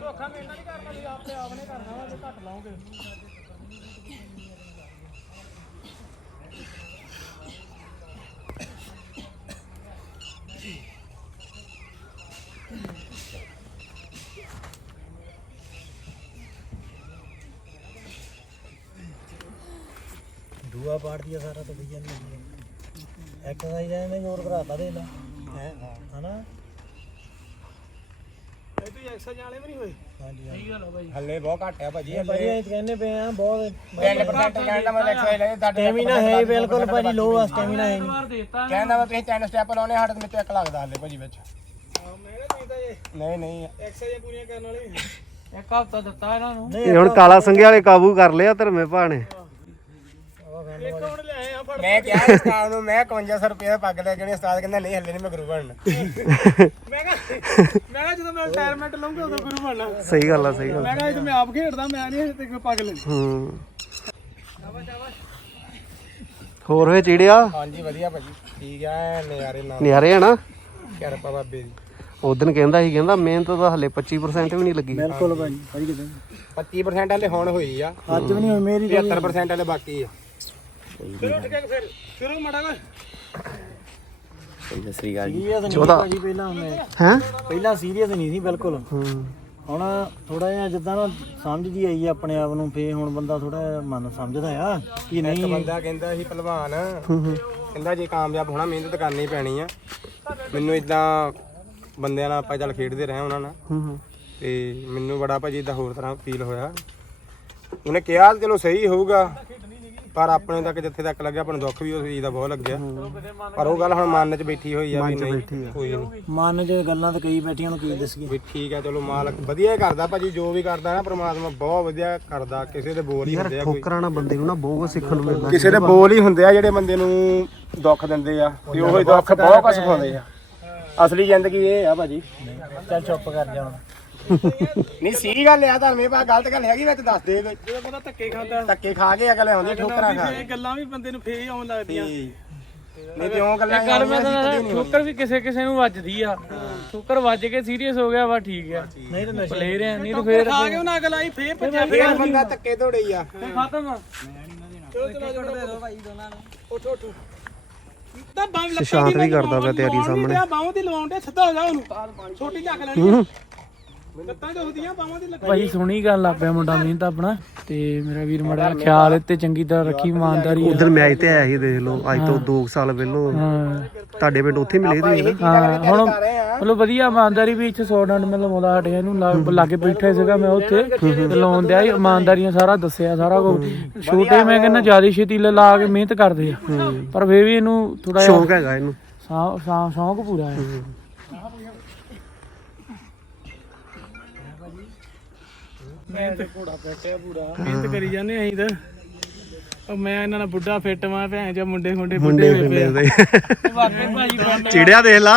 ਧੋਖਾ ਮੇਨਾ ਨਹੀਂ ਕਰਨਾ ਵੀ ਆਪਣੇ ਆਪ ਨੇ ਕਰਨਾ ਵਾ ਜੇ ਘੱਟ ਲਾਓਗੇ। ਦੂਆ ਪਾੜਦੀ ਆ ਸਾਰਾ ਤਾਂ ਬਈਆ ਨਹੀਂ ਐਕਸਰਸਾਈਜ਼ ਐ ਮੈਂ ਜ਼ੋਰ ਭਰਾਤਾ ਦੇ ਲੈ। ਹੈ ਹਨਾ? ਇਹ ਤੁਸੀਂ ਐਕਸਰਸਾਈਜ਼ ਵਾਲੇ ਵੀ ਨਹੀਂ ਹੋਏ? ਹਾਂਜੀ ਸਹੀ ਗੱਲ ਆ ਭਾਈ ਹੱਲੇ ਬਹੁਤ ਘੱਟ ਆ ਭਾਜੀ ਭਾਜੀ ਇਹ ਕਹਿੰਦੇ ਪਏ ਆ ਬਹੁਤ 3% ਕਹਿਣ ਦਾ ਮਤਲਬ ਐਕਸਰਸਾਈਜ਼ ਲੈ ਤੁਹਾਡੇ ਸਟੈਮਿਨਾ ਹੈ ਬਿਲਕੁਲ ਭਾਜੀ ਲੋ ਆ ਸਟੈਮਿਨਾ ਹੈ ਨਹੀਂ। ਕਹਿੰਦਾ ਵਾ ਤੁਸੀਂ ਤਿੰਨ ਸਟੈਪ ਲਾਉਣੇ ਸਾਡੇ ਤੇ ਇੱਕ ਲੱਗਦਾ ਹੱਲੇ ਭਾਜੀ ਵਿੱਚ। ਨਹੀਂ ਨਹੀਂ। ਐਕਸਰਸਾਈਜ਼ ਪੂਰੀਆਂ ਕਰਨ ਵਾਲੇ। ਇੱਕ ਹਫਤਾ ਦਿੱਤਾ ਇਹਨਾਂ ਨੂੰ। ਇਹ ਹੁਣ ਕਾਲਾ ਸੰਘੇ ਵਾਲੇ ਕਾਬੂ ਕਰ ਲਿਆ ਧਰਮੇ ਭਾ ਨੇ ਇੱਕ ਹੁਣ ਲਿਆਏ ਆ ਮੈਂ ਕਿਹਾ ਉਸਤਾਦ ਨੂੰ ਮੈਂ 5100 ਰੁਪਏ ਦਾ ਪੱਗ ਲੈ ਕੇ ਉਸਤਾਦ ਕਹਿੰਦਾ ਨਹੀਂ ਹੱਲੇ ਨਹੀਂ ਮੈਂ ਗੁਰੂ ਬਣਨਾ। ਮੈਂ ਕਿਹਾ ਮੈਂ ਕਿਹਾ ਜਦੋਂ ਮੈਂ ਰਿਟਾਇਰਮੈਂਟ ਲਵਾਂਗਾ ਉਦੋਂ ਗੁਰੂ ਬਣਨਾ। ਸਹੀ ਗੱਲ ਆ ਸਹੀ ਗੱਲ ਮੈਂ ਕਿਹਾ ਜਦੋਂ ਮੈਂ ਆਪ ਖੇਡਦਾ ਮੈਂ ਨਹੀਂ ਤੇ ਕੋਈ ਪੱਗ ਲੈਣੀ ਹੂੰ। ਹੋਰ ਵੇ ਚਿੜਿਆ ਹਾਂਜੀ ਵਧੀਆ ਭਾਜੀ ਠੀਕ ਆ ਨਜ਼ਾਰੇ ਨਾਲ। ਨਿਆਰੇ ਆ ਨਾ? ਕਿਰਪਾ ਬਾਬੇ ਦੀ। ਉਦੋਂ ਕਹਿੰਦਾ ਸੀ ਕਹਿੰਦਾ ਮਿਹਨਤ ਤਾਂ ਹਲੇ 25% ਵੀ ਨਹੀਂ ਲੱਗੀ। ਬਿਲਕੁਲ ਭਾਜੀ ਭਾਜੀ ਕਿਦਾਂ 25% ਹਲੇ ਹੁਣ ਹੋਈ ਆ। ਅੱਜ ਵੀ ਨਹੀਂ ਹੋਈ ਮੇਰੀ 75% ਹਲੇ ਬਾਕੀ ਆ। ਫਿਰ ਉੱਠ ਕੇ ਫਿਰ ਸ਼ੁਰੂ ਮੜਾ ਨਾ ਸੀਰੀਅਸ ਨਹੀਂ ਚੌਦਾਂ। ਭਾਜੀ ਪਹਿਲਾਂ ਮੈਂ ਹੈ? ਪਹਿਲਾਂ ਸੀਰੀਅਸ ਨਹੀਂ ਸੀ ਬਿਲਕੁਲ। ਹੂੰ। ਹੁਣ ਥੋੜਾ ਜਿਹਾ ਜਿੱਦਾਂ ਨਾ ਸਮਝ ਜੀ ਆਈ ਆ ਆਪਣੇ ਆਪ ਨੂੰ ਫੇ ਹੁਣ ਬੰਦਾ ਥੋੜਾ ਮਨ ਸਮਝਦਾ ਆ ਕਿ ਇੱਕ ਨਹੀਂ। ਬੰਦਾ ਕਹਿੰਦਾ ਸੀ ਪਹਿਲਵਾਨ ਹੂੰ ਹੂੰ। ਕਹਿੰਦਾ ਜੇ ਕਾਮਯਾਬ ਹੋਣਾ ਮਿਹਨਤ ਕਰਨੀ ਪੈਣੀ ਆ। ਮੈਨੂੰ ਇਦਾਂ ਬੰਦਿਆਂ ਨਾਲ ਆਪਾਂ ਚੱਲ ਖੇਡਦੇ ਰਹੇ ਉਹਨਾਂ ਨਾਲ। ਹੂੰ ਹੂੰ। ਤੇ ਮੈਨੂੰ ਬੜਾ ਭਾਜੀ ਇਦਾਂ ਹੋਰ ਤਰ੍ਹਾਂ ਫੀਲ ਹੋਇਆ। ਉਹਨੇ ਕਿਹਾ ਚਲੋ ਸਹੀ ਹੋਊਗਾ। ਪਰ ਆਪਣੇ ਤੱਕ ਜਿੱਥੇ ਤੱਕ ਲੱਗਿਆ ਆਪਾਂ ਨੂੰ ਦੁੱਖ ਵੀ ਉਸ ਚੀਜ਼ ਦਾ ਬਹੁਤ ਲੱਗਿਆ। ਪਰ ਉਹ ਗੱਲ ਹੁਣ ਮਨ 'ਚ ਬੈਠੀ ਹੋਈ ਆ ਵੀ ਨਹੀਂ ਕੋਈ ਨਹੀਂ। ਮਨ 'ਚ ਗੱਲਾਂ ਤੇ ਕਈ ਬੈਠੀਆਂ ਨੂੰ ਕੀ ਦੱਸੀਏ? ਵੀ ਠੀਕ ਆ ਚਲੋ ਮਾਲਕ ਵਧੀਆ ਹੀ ਕਰਦਾ ਭਾਜੀ ਜੋ ਵੀ ਕਰਦਾ ਨਾ ਪ੍ਰਮਾਤਮਾ ਬਹੁਤ ਵਧੀਆ ਕਰਦਾ ਕਿਸੇ ਦੇ ਬੋਲ ਹੀ ਹੁੰਦੇ ਆ ਕੋਈ। ਠੋਕਰਾਂ ਨਾਲ ਬੰਦੇ ਨੂੰ ਨਾ ਬਹੁਤ ਕੁਝ ਸਿੱਖਣ ਨੂੰ ਮਿਲਦਾ ਕਿਸੇ ਦੇ ਬੋਲ ਹੀ ਹੁੰਦੇ ਆ ਜਿਹੜੇ ਬੰਦੇ ਨੂੰ ਦੁੱਖ ਦਿੰਦੇ ਆ ਤੇ ਉਹ ਹੀ ਦੁੱਖ ਬਹੁਤ ਕੁਝ ਸਿਖਾਉਂਦੇ ਆ। ਅਸਲੀ ਜ਼ਿੰਦਗੀ ਇਹ ਆ ਭਾਜੀ। ਚੱਲ ਚੁੱਪ ਕਰ ਜਾ ਹੁਣ। ਨਹੀਂ ਸਹੀ ਗੱਲ ਆ ਧਰਮੇ ਪਾ ਗਲਤ ਗੱਲ ਹੈਗੀ ਵਿੱਚ ਦੱਸ ਦੇ ਕੋਈ। ਜਦੋਂ ਬੰਦਾ ਧੱਕੇ ਖਾਂਦਾ। ਧੱਕੇ ਖਾ ਕੇ ਅਗਲੇ ਆਉਂਦੇ ਠੋਕਰਾਂ ਖਾ ਇਹ ਗੱਲਾਂ ਵੀ ਬੰਦੇ ਨੂੰ ਫੇਰ ਹੀ ਆਉਣ ਲੱਗਦੀਆਂ। ਨਹੀਂ ਤੇ ਉਹ ਗੱਲਾਂ ਗੱਲ ਮੈਂ ਤਾਂ ਠੋਕਰ ਵੀ ਕਿਸੇ ਕਿਸੇ ਨੂੰ ਵੱਜਦੀ ਆ। ਠੋਕਰ ਵੱਜ ਕੇ ਸੀਰੀਅਸ ਹੋ ਗਿਆ ਵਾ ਠੀਕ ਆ। ਨਹੀਂ ਤਾਂ ਨਸ਼ਾ ਪਲੇਅਰ ਆ ਨਹੀਂ ਤਾਂ ਫੇਰ ਖਾ ਕੇ ਉਹਨਾਂ ਅਗਲਾ ਹੀ ਫੇਰ ਭੱਜਿਆ ਫੇਰ ਬੰਦਾ ਧੱਕੇ ਧੋੜੇ ਹੀ ਆ। ਖਤਮ ਚਲੋ ਚਲੋ ਚਲੋ ਦੇ ਦੋ ਭਾਈ ਦੋਨਾਂ ਨੂੰ ਉੱਠ ਉੱਠ। ਤਾਂ ਬਾਹ ਲੱਤਾਂ ਸ਼ਾਂਤ ਵੀ ਕਰਦਾ ਪਿਆ ਤਿਆਰੀ ਸਾਹਮਣੇ। ਬਾਹਾਂ ਦੀ ਲਵਾਉਣ ਦੇ ਸਿੱਧਾ ਹੋ ਜਾ ਉਹਨੂੰ। ਛੋਟੀ ਝੱਕ ਲੈਣੀ। ਲੱਤਾਂ ਦੁਖਦੀਆਂ ਬਾਹਾਂ ਦੀ ਲੱਤਾਂ ਭਾਈ ਸੁਣੀ ਗੱਲ ਆ ਪਿਆ ਮੁੰਡਾ ਮਿਹਨਤ ਆਪਣਾ ਤੇ ਮੇਰਾ ਵੀਰ ਮੜਾ ਖਿਆਲ ਤੇ ਚੰਗੀ ਤਰ੍ਹਾਂ ਰੱਖੀ ਇਮਾਨਦਾਰੀ ਉਦੋਂ ਮੈਚ ਤੇ ਆਇਆ ਸੀ ਦੇਖ ਲਓ ਅੱਜ ਤੋਂ 2 ਸਾਲ ਪਹਿਲਾਂ। ਤੁਹਾਡੇ ਪਿੰਡ ਉੱਥੇ ਮਿਲੇ ਸੀ ਹਾਂ ਹੁਣ ਮਤਲਬ ਵਧੀਆ ਇਮਾਨਦਾਰੀ ਵੀ ਇੱਥੇ 100 ਡੰਡ ਮਤਲਬ ਆਉਂਦਾ ਹਟਿਆ ਇਹਨੂੰ ਲਾ- ਲਾਗੇ ਬੈਠਾ ਸੀਗਾ ਮੈਂ ਉੱਥੇ ਲਾਉਣ ਦਿਆ ਇਮਾਨਦਾਰੀਆਂ ਸਾਰਾ ਦੱਸਿਆ ਸਾਰਾ ਕੁਝ ਛੋਟੇ ਮੈਂ ਕਹਿੰਦਾ ਜ਼ਿਆਦਾ ਛੇਤੀ ਲਾ- ਕੇ ਮਿਹਨਤ ਕਰਦੇ ਆ। ਪਰ ਫੇਰ ਵੀ ਇਹਨੂੰ ਥੋੜਾ ਸ਼ੌਂਕ ਹੈਗਾ ਇਹਨੂੰ। ਸ਼ੌਂਕ ਪੂਰਾ ਹੈ। ਮਿਹਨਤ ਘੋੜਾ ਬੈਠਿਆ ਪੂਰਾ। ਮਿਹਨਤ ਕਰੀ ਜਾਂਦੇ ਅਸੀਂ ਤਾਂ। ਉਹ ਮੈਂ ਇਹਨਾਂ ਨਾਲ ਬੁੱਢਾ ਫਿੱਟ ਮਾਂ ਭੈਣ ਚ ਮੁੰਡੇ ਮੁੰਡੇ ਬੁੱਢੇ ਹੋਏ ਪਏ ਆ। ਵਾਕਈ ਭਾਜੀ ਬਣਨੇ ਚਿੜਿਆ ਦੇਖ ਲਾ।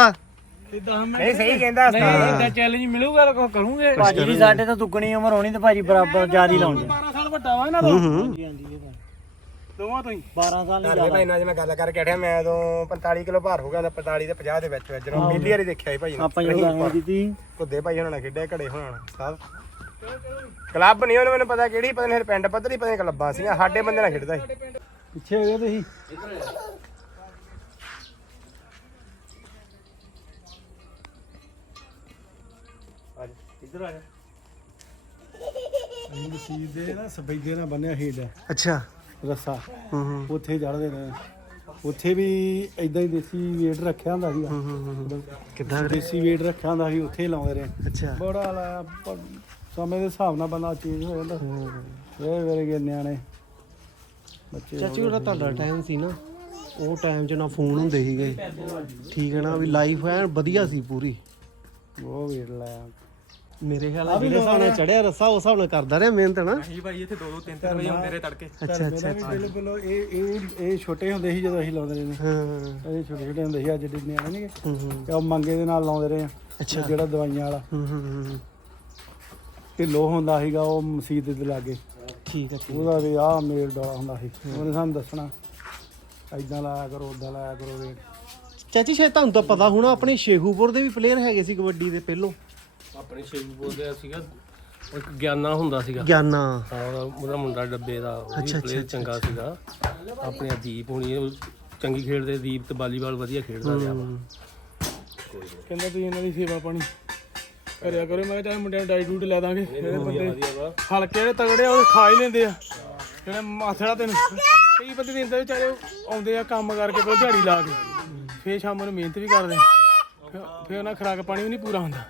ਇਦਾਂ ਮੈਂ ਨਹੀਂ ਸਹੀ ਕਹਿੰਦਾ ਨਹੀਂ ਇਦਾਂ ਚੈਲੰਜ ਮਿਲੂਗਾ ਤਾਂ ਕੁਛ ਕਰੂੰਗੇ। ਭਾਜੀ ਦੀ ਸਾਡੇ ਤਾਂ ਦੁੱਗਣੀ ਉਮਰ ਹੋਣੀ ਤੇ ਭਾਜੀ ਬਰਾਬਰ ਜ਼ਿਆਦਾ ਹੀ ਲਾਉਂਦੇ 12 ਸਾਲ ਵੱਡਾ ਵਾ ਇਹਨਾਂ ਤੋਂ ਹਾਂਜੀ ਹਾਂਜੀ ਇਹ ਤਾਂ। ਦੋਵਾਂ ਤੋਂ ਹੀ। 12 ਸਾਲ ਨਹੀਂ ਧਰਮੇ ਭਾਈ ਨਾਲ ਜੇ ਮੈਂ ਗੱਲ ਕਰਕੇ ਮੈਂ 45 ਕਿਲੋ ਭਾਰ ਹੋ ਗਿਆ ਤਾਂ 45 ਤੇ 50 ਦੇ ਵਿੱਚ ਵਿੱਚ ਜਦੋਂ ਪਹਿਲੀ ਵਾਰੀ ਦੇਖਿਆ ਸੀ ਭਾਈ ਨੂੰ। ਆਪਾਂ ਜਦੋਂ ਗਾਂਗੇ ਦਿੱਤੀ ਕੁੱਦੇ ਭਾਈ ਉਹਨਾਂ ਨਾਲ ਖੇਡਿਆ ਘੜੇ ਹੋਣਾ ਸਾਹਿਬ ਕਲੱਬ ਨਹੀਂ ਉਹਨੂੰ ਮੈਨੂੰ ਪਤਾ ਕਿਹੜੀ ਪਤਾ ਨਹੀਂ ਪਿੰਡ ਪੱਧਰੀ ਪਤਾ ਨਹੀਂ ਕਲੱਬਾਂ ਸੀਗੀਆਂ ਸਾਡੇ ਬੰਦੇ ਨਾਲ ਖੇਡਦਾ ਸੀ। ਪਿੱਛੇ ਹੋ ਗਏ ਤੁਸੀਂ। ਇੱਧਰ ਆ ਜਾ। ਮਸੀਤ ਦੇ ਨਾ ਸਫੈਦੇ ਨਾਲ ਬੰਨਿਆ ਹੀਲ ਹੈ ਅੱਛਾ। ਰੱਸਾ। ਹੂੰ ਹੂੰ। ਉੱਥੇ ਚੜਦੇ ਨੇ। ਉੱਥੇ ਵੀ ਇਦਾਂ ਹੀ ਦੇਸੀ ਵੇਟ ਰੱਖਿਆ ਹੁੰਦਾ ਸੀਗਾ। ਹੂੰ, ਹੂੰ, ਹੂੰ। ਕਿੱਦਾਂ? ਦੇਸੀ ਵੇਟ ਰੱਖਿਆ ਹੁੰਦਾ ਸੀ ਉੱਥੇ ਲਾਉਂਦੇ ਰਹੇ। ਅੱਛਾ। ਬੜਾ ਲਾਇਆ ਪਰ ਸਮੇਂ ਦੇ ਹਿਸਾਬ ਨਾਲ ਬੰਦਾ ਚੇਂਜ ਹੋ ਜਾਂਦਾ। ਵੇ ਵੇਰੇ ਨਿਆਣੇ ਬੱਚੇ ਚਾਚੀ ਉਹਦਾ ਤੁਹਾਡਾ ਟਾਈਮ ਸੀ ਨਾ। ਉਹ ਟਾਈਮ 'ਚ ਨਾ ਫੋਨ ਹੁੰਦੇ ਸੀਗੇ। ਠੀਕ ਹੈ ਨਾ ਵੀ ਲਾਈਫ ਐਨ ਵਧੀਆ ਸੀ ਪੂਰੀ। ਉਹ ਵੇਟ ਲਾਇਆ ਮੇਰੇ ਖਿਆਲ ਨਾਲ ਜਿਹੜੇ ਹਿਸਾਬ ਨਾਲ ਚੜਿਆ ਰੱਸਾ ਉਸ ਹਿਸਾਬ ਨਾਲ ਕਰਦਾ ਰਿਹਾ ਮਿਹਨਤ ਨਾ? ਜੀ ਭਾਈ ਇੱਥੇ 2 2 3 3 ਵਜੇ ਹੁੰਦੇ ਰਹੇ ਤੜਕੇ। ਅੱਛਾ ਅੱਛਾ ਬਿਲਕੁਲ ਇਹ ਇਹ ਇਹ ਛੋਟੇ ਹੁੰਦੇ ਸੀ ਜਦੋਂ ਅਸੀਂ ਲਾਉਂਦੇ ਰਹੇ ਹਾਂ। ਇਹ ਛੋਟੇ ਛੋਟੇ ਹੁੰਦੇ ਸੀ ਅੱਜ ਦੇ ਨਿਆਣੇ ਨਹੀਂ ਹੂੰ ਹੂੰ। ਤੇ ਉਹ ਮੰਗੇ ਦੇ ਨਾਲ ਲਾਉਂਦੇ ਰਹੇ ਆ। ਅੱਛਾ। ਜਿਹੜਾ ਦਵਾਈਆਂ ਵਾਲਾ। ਹੂੰ ਹੂੰ, ਹੂੰ। ਢਿੱਲੋ ਹੁੰਦਾ ਸੀਗਾ ਉਹ ਮਸੀਤ ਦੇ ਲਾਗੇ। ਠੀਕ ਹੈ ਠੀਕ ਉਹਦਾ ਵੀ ਆਹ ਮੇਲ ਡੋਲਾ ਹੁੰਦਾ ਸੀ। ਉਹਨੇ ਸਾਨੂੰ ਦੱਸਣਾ ਐਦਾਂ ਲਾਇਆ ਕਰੋ ਉਦਾਂ ਲਾਇਆ ਕਰੋ ਵੇਟ ਚਾਚੀ ਸ਼ਾਇਦ ਤੁਹਾਨੂੰ ਤਾਂ ਪਤਾ ਹੋਣਾ ਆਪਣੇ ਸ਼ੇਖੂਪੁਰ ਦੇ ਵੀ ਪਲੇਅਰ ਹੈਗੇ ਸੀ ਕਬੱਡੀ ਦੇ ਪਹਿਲੋਂ। ਆਪਣੇ ਸ਼ੇਖੂ ਬੋਲਦੇ ਸੀਗਾ ਇੱਕ ਗਿਆਨਾ ਹੁੰਦਾ ਸੀਗਾ। ਗਿਆਨਾ। ਹਾਂ, ਉਹਦਾ ਉਹਦਾ ਮੁੰਡਾ ਡੱਬੇ ਦਾ ਉਹ ਵੀ ਪਲੇਅਰ ਚੰਗਾ ਸੀਗਾ। ਆਪਣੇ ਦੀਪ ਹੋਣੀ ਉਹ ਚੰਗੀ ਖੇਡਦੇ ਦੀਪ ਤੇ ਵਾਲੀਬਾਲ ਵਧੀਆ ਖੇਡਦਾ ਰਿਹਾ। ਵਾ ਕਹਿੰਦਾ ਤੁਸੀਂ ਇਹਨਾਂ ਦੀ ਸੇਵਾ ਪਾਣੀ। ਕਰਿਆ ਕਰੋ ਮੈਂ ਚੱਲ ਮੁੰਡਿਆਂ ਨੂੰ ਡਾਈ ਡੂਟ ਲੈ ਦਾਂਗੇ। ਜਿਹੜੇ ਬੰਦੇ ਹਲਕੇ ਜਿਹੜੇ ਤਗੜੇ ਆ ਉਹ ਖਾ ਹੀ ਲੈਂਦੇ ਆ। ਜਿਹੜੇ ਮਾਥੜਾ ਤੈਨੂੰ ਕਈ ਬੰਦੇ ਦਿੰਦੇ ਵਿਚਾਰੇ ਆਉਂਦੇ ਆ ਕੰਮ ਕਰਕੇ ਫਿਰ ਦਿਹਾੜੀ ਲਾ ਕੇ। ਫੇਰ ਸ਼ਾਮ ਨੂੰ ਮਿਹਨਤ ਵੀ ਕਰਦੇ ਫਿਰ- ਉਹਨਾਂ ਖਰਾਕ ਪਾਣੀ ਵੀ ਨਹੀਂ ਪੂਰਾ ਹੁੰਦਾ।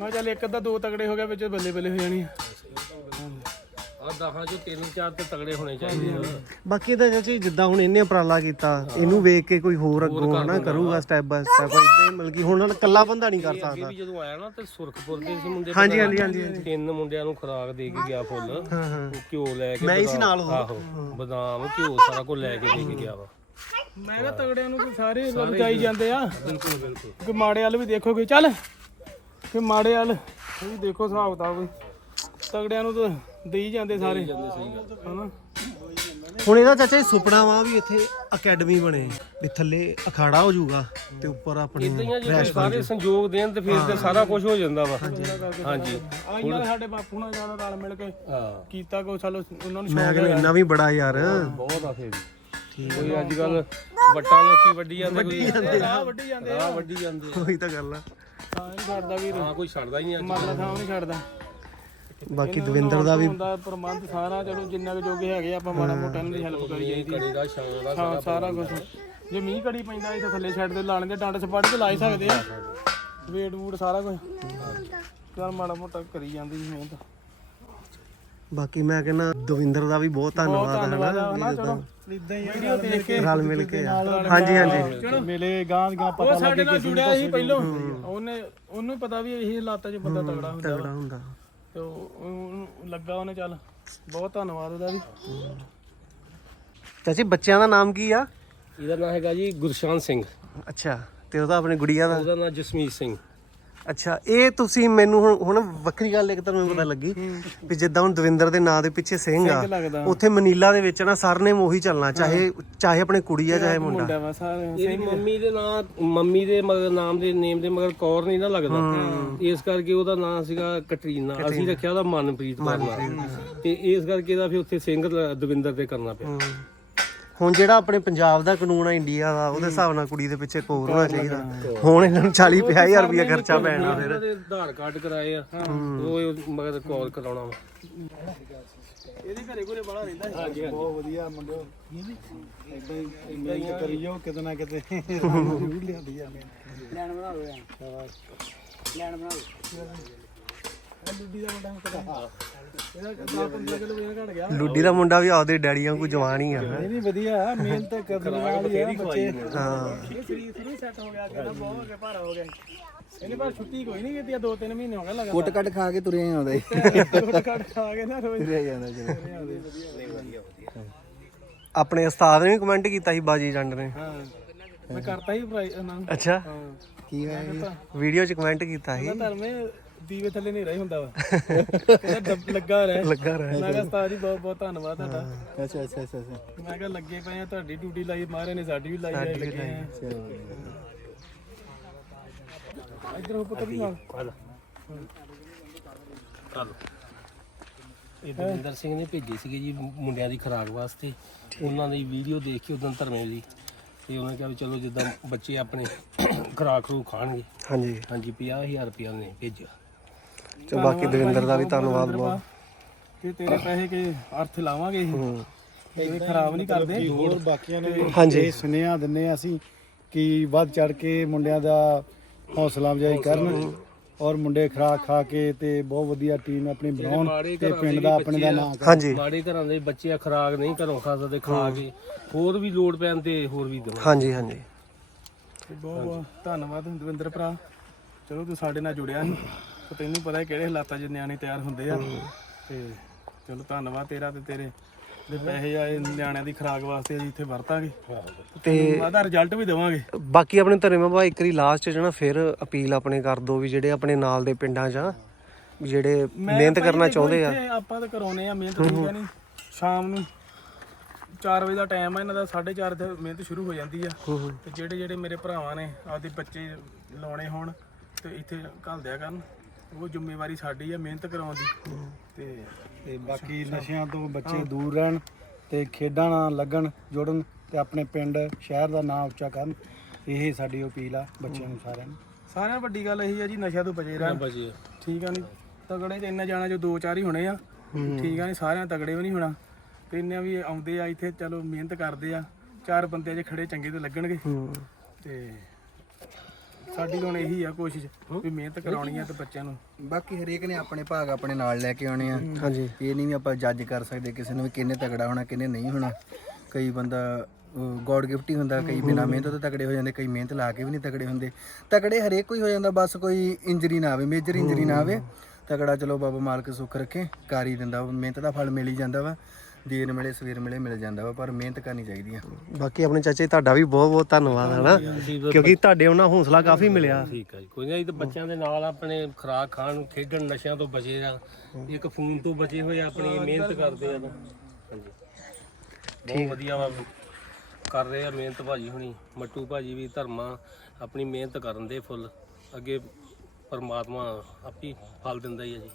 ਮੈਂ ਚੱਲ ਇੱਕ ਅੱਧਾ ਦੋ ਤਗੜੇ ਹੋ ਗਿਆ ਵਿੱਚ ਬੱਲੇ ਬੱਲੇ ਹੋ ਜਾਣੀ ਆ। ਦਹਾਂ ਚੋਂ ਤਿੰਨ ਚਾਰ ਤੇ ਤਗੜੇ ਹੋਣੇ ਚਾਹੀਦੇ ਆ। ਬਾਕੀ ਤਾਂ ਚਾਚੀ ਜਿੱਦਾਂ ਹੁਣ ਇਹਨੇ ਉਪਰਾਲਾ ਕੀਤਾ ਇਹਨੂੰ ਵੇਖ ਕੇ ਕੋਈ ਹੋਰ ਅੱਗੋਂ ਹਨਾ ਕਰੂਗਾ ਸਟੈਪ ਬਾय ਸਟੈਪ ਇਦਾਂ ਹੀ ਮਤਲਬ ਕਿ ਹੁਣ ਇਕੱਲਾ ਬੰਦਾ ਨਹੀਂ ਕਰ ਅੱਗੇ ਸਕਦਾ। ਵੀ ਜਦੋਂ ਆਇਆ ਨਾ ਤੇ ਸੁਰਖਪੁਰ ਦੇ ਸੀ ਮੁੰਡੇ ਹਾਂਜੀ, ਪਤਾ ਹਾਂਜੀ, ਹਾਂਜੀ, ਹਾਂਜੀ। ਤਿੰਨ ਮੁੰਡਿਆਂ ਨੂੰ ਖੁਰਾਕ ਦੇ ਕੇ ਗਿਆ ਫੁੱਲ। ਹਾਂ ਹਾਂ। ਉਹ ਘਿਓ ਲੈ ਕੇ ਮੈਂ ਹੀ ਸੀ ਬਦਾਮ- ਨਾਲ ਉਹ। ਆਹੋ ਬਦਾਮ ਘਿਓ ਸਾਰਾ ਕੁਝ ਲੈ ਕੇ ਦੇ ਕੇ ਗਿਆ ਵਾ। ਮੈਂ ਕਿਹਾ ਤਗੜਿਆਂ ਨੂੰ ਤਾਂ ਸਾਰੇ ਲੁਕਾਈ ਜਾਂਦੇ ਆ। ਬਿਲਕੁਲ ਬਿਲਕੁਲ। ਕਿ ਮਾੜੇ ਵਾਲ ਵੀ ਦੇਖੋਗੇ ਚੱਲ। ਕਿ ਮਾੜੇ ਵਾਲ ਵੀ ਦੇਖੋ ਹਿਸਾਬ ਕਿਤਾਬ ਤਗੜਿਆਂ ਨੂੰ ਤਾਂ ਦੇਈ ਜਾਂਦੇ ਸਾਰੇ। ਹਨਾ? ਹੁਣ ਇਹਦਾ ਚਾਚਾ ਜੀ ਸੁਪਨਾ ਵਾ ਵੀ ਇੱਥੇ ਅਕੈਡਮੀ ਬਣੇ ਵੀ ਥੱਲੇ ਅਖਾੜਾ ਹੋ ਜਾਊਗਾ ਤੇ ਉੱਪਰ ਆਪਣੀ ਇਦਾਂ ਜੇ ਸਾਰੇ ਸੰਯੋਗ ਦੇਣ ਤੇ ਫਿਰ ਤੇ ਸਾਰਾ ਕੁਝ ਹੋ ਜਾਂਦਾ ਵਾ। ਹਾਂਜੀ। ਆ ਇਹਨਾਂ ਸਾਡੇ ਬਾਪੂ ਨਾਲ ਜ਼ਿਆਦਾ ਰਲ ਮਿਲ ਕੇ ਹਾਂ। ਕੀਤਾ ਕੋ ਚਲੋ ਉਹਨਾਂ ਨੂੰ ਮੈਂ ਸ਼ੌਕ ਕਹਿੰਦਾ ਇੰਨਾ ਵੀ ਬੜਾ ਯਾਰ। ਬਹੁਤ ਆ ਫੇਰ ਕੋਈ ਅੱਜ ਕੱਲ ਵੱਟਾਂ ਲੋਕੀ ਵੱਡੀ ਜਾਂਦੇ ਕੋਈ ਰਾਹ ਵੱਢੀ ਜਾਂਦੇ ਰਾਹ ਵੱਡੀ ਜਾਂਦੇ ਉਹੀ ਤਾਂ ਗੱਲ ਆ। ਨਹੀਂ ਛੱਡਦਾ ਵੀਰ। ਹਾਂ ਕੋਈ ਛੱਡਦਾ ਹੀ ਨਹੀਂ ਅੱਜ ਮਰਲਾ ਥਾਂ ਨਹੀਂ ਛੱਡਦਾ। ਬਾਕੀ ਦਵਿੰਦਰ ਦਾ ਵੀ ਹੁੰਦਾ ਪ੍ਰਬੰਧ ਸਾਰਾ ਚਲੋ ਜਿੰਨਾ ਕੁ ਜੋਗੇ ਹੈਗੇ ਆਪਾਂ ਮਾੜਾ ਮੋਟਾ ਇਹਨਾਂ ਦੀ ਹੈਲਪ ਕਰੀ ਜਾਈਦੀ ਕੜੀ ਦਾ ਸ਼ਾਨ ਦਾ ਹਾਂ ਸਾਰਾ ਕੁਝ ਜੇ ਮੀਂਹ ਕੜੀ ਪੈਂਦਾ ਇੱਥੇ ਥੱਲੇ ਛੱਡ ਦੇ ਲਾਣ ਦੇ ਡੰਡ ਸਪਾੜੀ ਤੇ ਲਾ ਹੀ ਸਕਦੇ ਆ। ਵੇਟ ਵੂਟ ਸਾਰਾ ਕੁਝ ਚੱਲ ਮਾੜਾ ਮੋਟਾ ਕਰੀ ਜਾਂਦੀ ਮਿਹਨਤ। ਬਾਕੀ ਮੈਂ ਕਹਿੰਦਾ ਦਵਿੰਦਰ ਦਾ ਵੀ ਬਹੁਤ ਧੰਨਵਾਦ ਹੈ ਨਾ ਚਲੋ। ਇਦਾਂ ਹੀ ਵੀਡੀਓ ਦੇਖ ਕੇ ਰਲ ਮਿਲ ਕੇ ਹਾਂਜੀ ਹਾਂਜੀ ਮਿਲੇ ਗਾਂ ਦੀਆਂ ਉਹ ਸਾਡੇ ਨਾਲ ਜੁੜਿਆ ਸੀ ਪਹਿਲੋਂ। ਉਹਨੇ ਉਹਨੂੰ ਪਤਾ ਵੀ ਇਹ ਹਾਲਾਤਾਂ 'ਚ ਬੰਦਾ ਤਗੜਾ ਹੁੰਦਾ ਤਗੜਾ ਹੁੰਦਾ। ਤੇ ਉਹ- ਉਹਨੂੰ ਲੱਗਾ ਉਹਨੇ ਚੱਲ ਬਹੁਤ ਧੰਨਵਾਦ ਉਹਦਾ ਵੀ। ਚਾਚੀ ਬੱਚਿਆਂ ਦਾ ਨਾਮ ਕੀ ਆ? ਇਹਦਾ ਨਾਮ ਹੈਗਾ ਜੀ ਗੁਰਸ਼ਾਨ ਸਿੰਘ। ਅੱਛਾ ਤੇ ਉਹਦਾ ਆਪਣੇ ਗੁੜੀਆ ਦਾ? ਉਹਦਾ ਨਾਮ ਜਸਮੀਤ ਸਿੰਘ। ਅੱਛਾ ਇਹ ਤੁਸੀਂ ਮੈਨੂੰ ਹੁਣ ਹੁਣ ਵੱਖਰੀ ਗੱਲ ਇੱਕ ਤੁਹਾਨੂੰ ਪਤਾ ਲੱਗੀ ਵੀ ਜਿੱਦਾਂ ਹੁਣ ਦਵਿੰਦਰ ਦੇ ਨਾਂ ਦੇ ਪਿੱਛੇ ਸਿੰਘ ਆ ਲੱਗਦਾ। ਉੱਥੇ ਮਨੀਲਾ ਦੇ ਵਿੱਚ ਨਾ ਸਰਨੇਮ ਉਹੀ ਚੱਲਣਾ ਚਾਹੇ ਚਾਹੇ ਆਪਣੇ ਕੁੜੀ ਆ ਚਾਹੇ ਮੁੰਡਾ। ਮੁੰਡਾ ਵਾ ਸਾਰੇ ਇਹਦੀ ਮੰਮੀ ਦੇ ਨਾਂ ਮੰਮੀ ਦੇ ਮਗਰ ਨਾਮ ਦੇ ਨੇਮ ਦੇ ਮਗਰ ਕੌਰ ਨਹੀਂ ਨਾ ਲੱਗਦਾ। ਇਸ ਕਰਕੇ ਉਹਦਾ ਨਾਮ ਸੀਗਾ ਕਟਰੀਨਾ। ਅਸੀਂ ਰੱਖਿਆ ਉਹਦਾ ਮਨਪ੍ਰੀਤ ਕੌਰ ਨਾਂ। ਤੇ ਇਸ ਕਰਕੇ ਇਹਦਾ ਫਿਰ ਉੱਥੇ ਸਿੰਘ ਲ- ਦਵਿੰਦਰ ਤੇ ਕਰਨਾ ਪਿਆ। ਹੁਣ ਜਿਹੜਾ ਆਪਣੇ ਪੰਜਾਬ ਦਾ ਕਾਨੂੰਨ ਆ ਇੰਡੀਆ ਦਾ ਉਹਦੇ ਹਿਸਾਬ ਨਾਲ ਕੁੜੀ ਦੇ ਪਿੱਛੇ ਕੋਰ ਹੋਣਾ ਚਾਹੀਦਾ। ਹੁਣ ਇਹਨਾਂ ਨੂੰ 40 50000 ਰੁਪਇਆ ਖਰਚਾ ਪੈਣਾ ਫਿਰ। ਆਧਾਰ ਕਾਰਡ ਕਰਾਏ ਆ। ਉਹ ਮਗਰ ਕੌਰ ਕਰਾਉਣਾ ਵਾ। ਇਹਦੇ ਘਰੇ ਘਰੇ ਬੜਾ ਰਹਿੰਦਾ ਸੀ। ਬਹੁਤ ਵਧੀਆ ਮੁੰਡਿਓ। ਇਦਾਂ ਹੀ ਕਰੀ ਜਾਓ ਕਿਤੇ ਨਾ ਕਿਤੇ। ਜ਼ਰੂਰ ਲਿਆਂਦੀ ਆ। ਲੈਣ ਬਣਾ ਲਓ ਲੈਣ ਬਣਾ ਲਓ ਲੁੱਡੀ ਦਾ ਮੁੰਡਾ ਕਿਹਦਾ ਇਹਦਾ 10 15 ਕਿਲੋ ਵਜਨ ਘਟ ਗਿਆ ਲੁੱਡੀ ਦਾ ਮੁੰਡਾ ਵੀ ਆਪਦੇ ਡੈਡੀ ਵਾਂਗੂ ਜਵਾਨ ਹੀ ਆ। ਇਹ ਵੀ ਵਧੀਆ। ਮਿਹਨਤ ਕਰਨ ਵਾਲੀ ਆ ਬੱਚੇ। ਹਾਂ। ਇਹ ਸਰੀਰ ਸਰੀਰ ਸੈੱਟ ਹੋ ਗਿਆ ਕਹਿੰਦਾ ਬਹੁਤ ਹੋ ਗਿਆ ਭਾਰਾ ਹੋ ਗਿਆ। ਇਹਨੇ ਪਰ ਛੁੱਟੀ ਕੋਈ ਨਹੀਂ ਕੀਤੀ ਦੋ ਤਿੰਨ ਮਹੀਨੇ ਹੋ ਗਏ ਲਗਾ ਕੁੱਟ ਕੱਟ ਖਾ ਕੇ ਤੁਰੇ ਆਉਂਦਾ। ਕੁੱਟ ਕੱਟ ਖਾ ਕੇ ਨਾ ਰੋਜ਼। ਤੁਰਿਆ ਜਾਂਦਾ ਚਲੋ ਆਪਣੇ ਉਸਤਾਦ ਨੇ ਵੀ ਕਮੈਂਟ ਕੀਤਾ ਸੀ ਬਾਜੀ ਜੰਡ ਨੇ। ਹਾਂ ਮੈਂ ਕਰਤਾ ਹੀ ਨਾ ਅੱਛਾ। ਕੀ ਹੋਇਆ ਵੀਡੀਓ 'ਚ ਕਮੈਂਟ ਕੀਤਾ ਸੀ। ਧਰਮੇ ਦੀਵੇ ਥੱਲੇ ਨਹੀਂ ਰਹੀ ਹੁੰਦਾ ਵਾ। ਕਹਿੰਦਾ ਡੱਬ ਲੱਗਾ ਰਹਿ। ਲੱਗਾ ਰਹਿ। ਮੈਂ ਕਿਹਾ ਉਸਤਾਦ ਜੀ ਬਹੁਤ ਬਹੁਤ ਧੰਨਵਾਦ ਤੁਹਾਡਾ। ਅੱਛਾ ਅੱਛਾ ਅੱਛਾ ਅੱਛਾ। ਮੈਂ ਕਿਹਾ ਲੱਗੇ ਪਏ ਆ ਤੁਹਾਡੀ ਡਿਊਟੀ ਲਾਈ ਮਾਰੇ ਨੇ ਸਾਡੀ ਵੀ ਲਾਈ ਆ ਲੱਗੇ ਆ ਚਲੋ ਇੱਧਰ ਹੋ ਪੁੱਤਰ ਨਾਲ। ਇਹ ਦਵਿੰਦਰ ਸਿੰਘ ਨੇ ਭੇਜੇ ਸੀਗੇ ਜੀ ਮੁੰਡਿਆਂ ਦੀ ਖੁਰਾਕ ਵਾਸਤੇ। ਉਹਨਾਂ ਦੀ ਵੀਡੀਓ ਦੇਖ ਕੇ ਉਦੋਂ ਧਰਮੇ ਦੀ। ਤੇ ਉਹਨਾਂ ਕਿਹਾ ਵੀ ਚਲੋ ਜਿੱਦਾਂ ਬੱਚੇ ਆਪਣੇ ਖੁਰਾਕ ਖਰੂ ਖਾਣਗੇ। ਹਾਂਜੀ। ਹਾਂਜੀ 50000 ਰੁਪਇਆ ਨੇ ਭੇਜਿਆ। ਤੇ ਬਾਕੀ ਦਵਿੰਦਰ ਦਾ ਵੀ ਧੰਨਵਾਦ ਬਹੁਤ। ਕਿ ਤੇਰੇ ਪੈਸੇ ਕੇ ਅਰਥ ਲਾਵਾਂਗੇ ਇਹ ਇਹ ਖਰਾਬ ਨਹੀਂ ਕਰਦੇ। ਹੋਰ ਬਾਕੀਆਂ ਨੂੰ ਵੀ ਹਾਂਜੀ। ਇਹ ਸੁਨੇਹਾ ਦਿੰਨੇ ਆ ਅਸੀਂ ਕਿ ਵੱਧ ਚੜ ਕੇ ਮੁੰਡਿਆਂ ਦਾ ਹੌਸਲਾ ਅਫਜ਼ਾਈ ਕਰਨ ਔਰ ਮੁੰਡੇ ਖਰਾਕ ਖਾ ਕੇ ਤੇ ਬਹੁਤ ਵਧੀਆ ਟੀਮ ਆਪਣੀ ਬਣਾਉਣ ਤੇ ਪਿੰਡ ਦਾ ਆਪਣੇ ਦਾ ਬੱਚੇ ਆ। ਨਾਂ ਕਰਨ। ਹਾਂਜੀ। ਮਾੜੇ ਘਰਾਂ ਦੇ ਬੱਚੇ ਖੁਰਾਕ ਨਹੀਂ ਘਰੋਂ ਖਾ ਸਕਦੇ ਖਾ ਕੇ। ਹੋਰ ਵੀ ਲੋੜ ਪੈਣ ਤੇ ਹੋਰ ਵੀ ਦੇਵਾਂ ਹਾਂਜੀ ਹਾਂਜੀ। ਬਹੁਤ ਬਹੁਤ ਧੰਨਵਾਦ ਦਵਿੰਦਰ ਭਰਾ। ਚਲੋ ਤੂੰ ਸਾਡੇ ਨਾਲ ਜੁੜਿਆ ਸੀ। ਤੇ ਤੈਨੂੰ ਪਤਾ ਹੈ ਕਿਹੜੇ ਹਾਲਾਤਾਂ 'ਚ ਨਿਆਣੇ ਤਿਆਰ ਹੁੰਦੇ ਆ। ਤੇ ਚਲੋ ਧੰਨਵਾਦ ਤੇਰਾ ਤੇ ਤੇਰੇ। ਦੇ ਪੈਸੇ ਆਏ ਨਿਆਣਿਆਂ ਦੀ ਖੁਰਾਕ ਵਾਸਤੇ ਅਸੀਂ ਇੱਥੇ ਵਰਤਾਂਗੇ। ਤੇ ਉਹਦਾ ਰਿਜ਼ਲਟ ਵੀ ਦੇਵਾਂਗੇ। ਬਾਕੀ ਆਪਣੇ ਧਰਮੇ ਬਾਬਾ ਇੱਕ ਵਾਰੀ ਲਾਸਟ 'ਚ ਨਾ ਫਿਰ ਅਪੀਲ ਆਪਣੇ ਕਰ ਦੋ ਵੀ ਜਿਹੜੇ ਆਪਣੇ ਨਾਲ ਦੇ ਪਿੰਡਾਂ 'ਚ ਆ ਵੀ ਜਿਹੜੇ ਮਿਹਨਤ ਕਰਨਾ ਚਾਹੁੰਦੇ ਆ। ਇੱਥੇ ਆਪਾਂ ਤਾਂ ਕਰਾਉਨੇ ਆ ਮਿਹਨਤ ਠੀਕ ਨਹੀਂ ਸ਼ਾਮ ਨੂੰ 4 ਵਜੇ ਦਾ ਟਾਈਮ ਆ ਇਹਨਾਂ ਦਾ 4:30 ਤੇ ਮਿਹਨਤ ਸ਼ੁਰੂ ਹੋ ਜਾਂਦੀ ਆ। ਤੇ ਜਿਹੜੇ ਜਿਹੜੇ ਮੇਰੇ ਭਰਾਵਾਂ ਨੇ ਆਪਦੇ ਬੱਚੇ ਲਾਉਣੇ ਹੋਣ ਤੇ ਇੱਥੇ ਘੱਲ ਦਿਆ ਕਰਨ। ਉਹ ਜ਼ਿੰਮੇਵਾਰੀ ਸਾਡੀ ਆ ਮਿਹਨਤ ਕਰਾਉਣ ਦੀ ਤੇ ਤੇ ਬਾਕੀ ਨਸ਼ਿਆਂ ਤੋਂ ਬੱਚੇ ਦੂਰ ਰਹਿਣ ਤੇ ਖੇਡਾਂ ਨਾਲ ਲੱਗਣ ਜੁੜਨ ਤੇ ਆਪਣੇ ਪਿੰਡ ਸ਼ਹਿਰ ਦਾ ਨਾਮ ਉੱਚਾ ਕਰਨ ਇਹ ਸਾਡੀ ਅਪੀਲ ਆ ਬੱਚਿਆਂ ਨੂੰ ਸਾਰਿਆਂ ਨੂੰ। ਸਾਰਿਆਂ ਨਾਲੋਂ ਵੱਡੀ ਗੱਲ ਇਹੀ ਆ ਜੀ ਨਸ਼ਿਆਂ ਤੋਂ ਬਚੇ ਰਹਿਣ। ਬਚੇ ਠੀਕ ਆ ਨਹੀਂ ਤਗੜੇ ਤੇ ਇੰਨਾ ਜਾਣਾ ਜੋ ਦੋ ਚਾਰ ਹੀ ਹੋਣੇ ਆ। ਠੀਕ ਆ ਨਹੀਂ ਸਾਰਿਆਂ ਤਗੜੇ ਵੀ ਨਹੀਂ ਹੋਣਾ। ਤੇ ਇੰਨੇ ਵੀ ਆਉਂਦੇ ਆ ਇੱਥੇ ਚਲੋ ਮਿਹਨਤ ਕਰਦੇ ਆ ਚਾਰ ਬੰਦੇ ਜੇ ਖੜੇ ਚੰਗੇ ਤੇ ਲੱਗਣਗੇ। ਤੇ ਸਾਡੀ ਤਾਂ ਹੁਣ ਇਹੀ ਆ ਕੋਸ਼ਿਸ਼ ਵੀ ਮਿਹਨਤ ਕਰਾਉਣੀ ਆ ਤੇ ਬੱਚਿਆਂ ਨੂੰ। ਬਾਕੀ ਹਰੇਕ ਨੇ ਆਪਣੇ ਭਾਗ ਆਪਣੇ ਨਾਲ ਲੈ ਕੇ ਆਉਣੇ ਆ। ਹਾਂਜੀ। ਇਹ ਨਹੀਂ ਵੀ ਆਪਾਂ ਜੱਜ ਕਰ ਸਕਦੇ ਕਿਸੇ ਨੂੰ ਵੀ ਕਿੰਨੇ ਤਗੜਾ ਹੋਣਾ ਕਿੰਨੇ ਨਹੀਂ ਹੋਣਾ। ਕਈ ਬੰਦਾ ਗੋਡ ਗਿਫਟ ਹੀ ਹੁੰਦਾ ਕਈ ਬਿਨਾ ਮਿਹਨਤ ਤੋਂ ਤਗੜੇ ਹੋ ਜਾਂਦੇ ਕਈ ਮਿਹਨਤ ਲਾ ਕੇ ਵੀ ਨਹੀਂ ਤਗੜੇ ਹੁੰਦੇ। ਤਗੜੇ ਹਰੇਕ ਕੋਈ ਹੋ ਜਾਂਦਾ ਬਸ ਕੋਈ ਇੰਜਰੀ ਨਾ ਆਵੇ ਮੇਜਰ ਇੰਜਰੀ ਨਾ ਆਵੇ। ਤਗੜਾ ਚਲੋ ਬਾਬਾ ਮਾਲਕ ਸੁੱਖ ਰੱਖੇ ਕਰ ਹੀ ਦਿੰਦਾ ਮਿਹਨਤ ਦਾ ਫਲ ਮਿਲ ਹੀ ਜਾਂਦਾ ਵਾ। ਦੇਰ ਮਿਲੇ ਸਵੇਰ ਮਿਲੇ ਮਿਲ ਜਾਂਦਾ ਵਾ ਪਰ ਮਿਹਨਤ ਕਰਨੀ ਚਾਹੀਦੀ ਆ। ਬਾਕੀ ਆਪਣੇ ਚਾਚੇ ਤੁਹਾਡਾ ਵੀ ਬਹੁਤ ਬਹੁਤ ਧੰਨਵਾਦ ਹੈ ਨਾ ਕਿਉਂਕਿ ਤੁਹਾਡੇ ਉਹਨਾਂ ਹੌਸਲਾ ਕਾਫੀ ਮਿਲਿਆ। ਠੀਕ ਹੈ ਜੀ ਕੋਈ ਨਹੀਂ ਤਾਂ ਬੱਚਿਆਂ ਦੇ ਨਾਲ ਆਪਣੇ ਖੁਰਾਕ ਖਾਣ ਖੇਡਣ ਨਸ਼ਿਆਂ ਤੋਂ ਬਚੇ ਆ ਇੱਕ ਫੋਨ ਤੋਂ ਬਚੇ ਹੋਏ ਆਪਣੀ ਮਿਹਨਤ ਕਰਦੇ ਆ ਹਾਂਜੀ ਬਹੁਤ ਵਧੀਆ ਵਾ ਕਰ ਰਹੇ ਆ ਮਿਹਨਤ ਭਾਜੀ ਹੁਣੀ ਮੱਟੂ ਭਾਜੀ ਵੀ ਧਰਮਾ ਆਪਣੀ ਮਿਹਨਤ ਕਰਨ ਦੇ ਫੁੱਲ ਅੱਗੇ ਪਰਮਾਤਮਾ ਆਪੀ ਫਲ ਦਿੰਦਾ ਹੀ ਆ ਜੀ।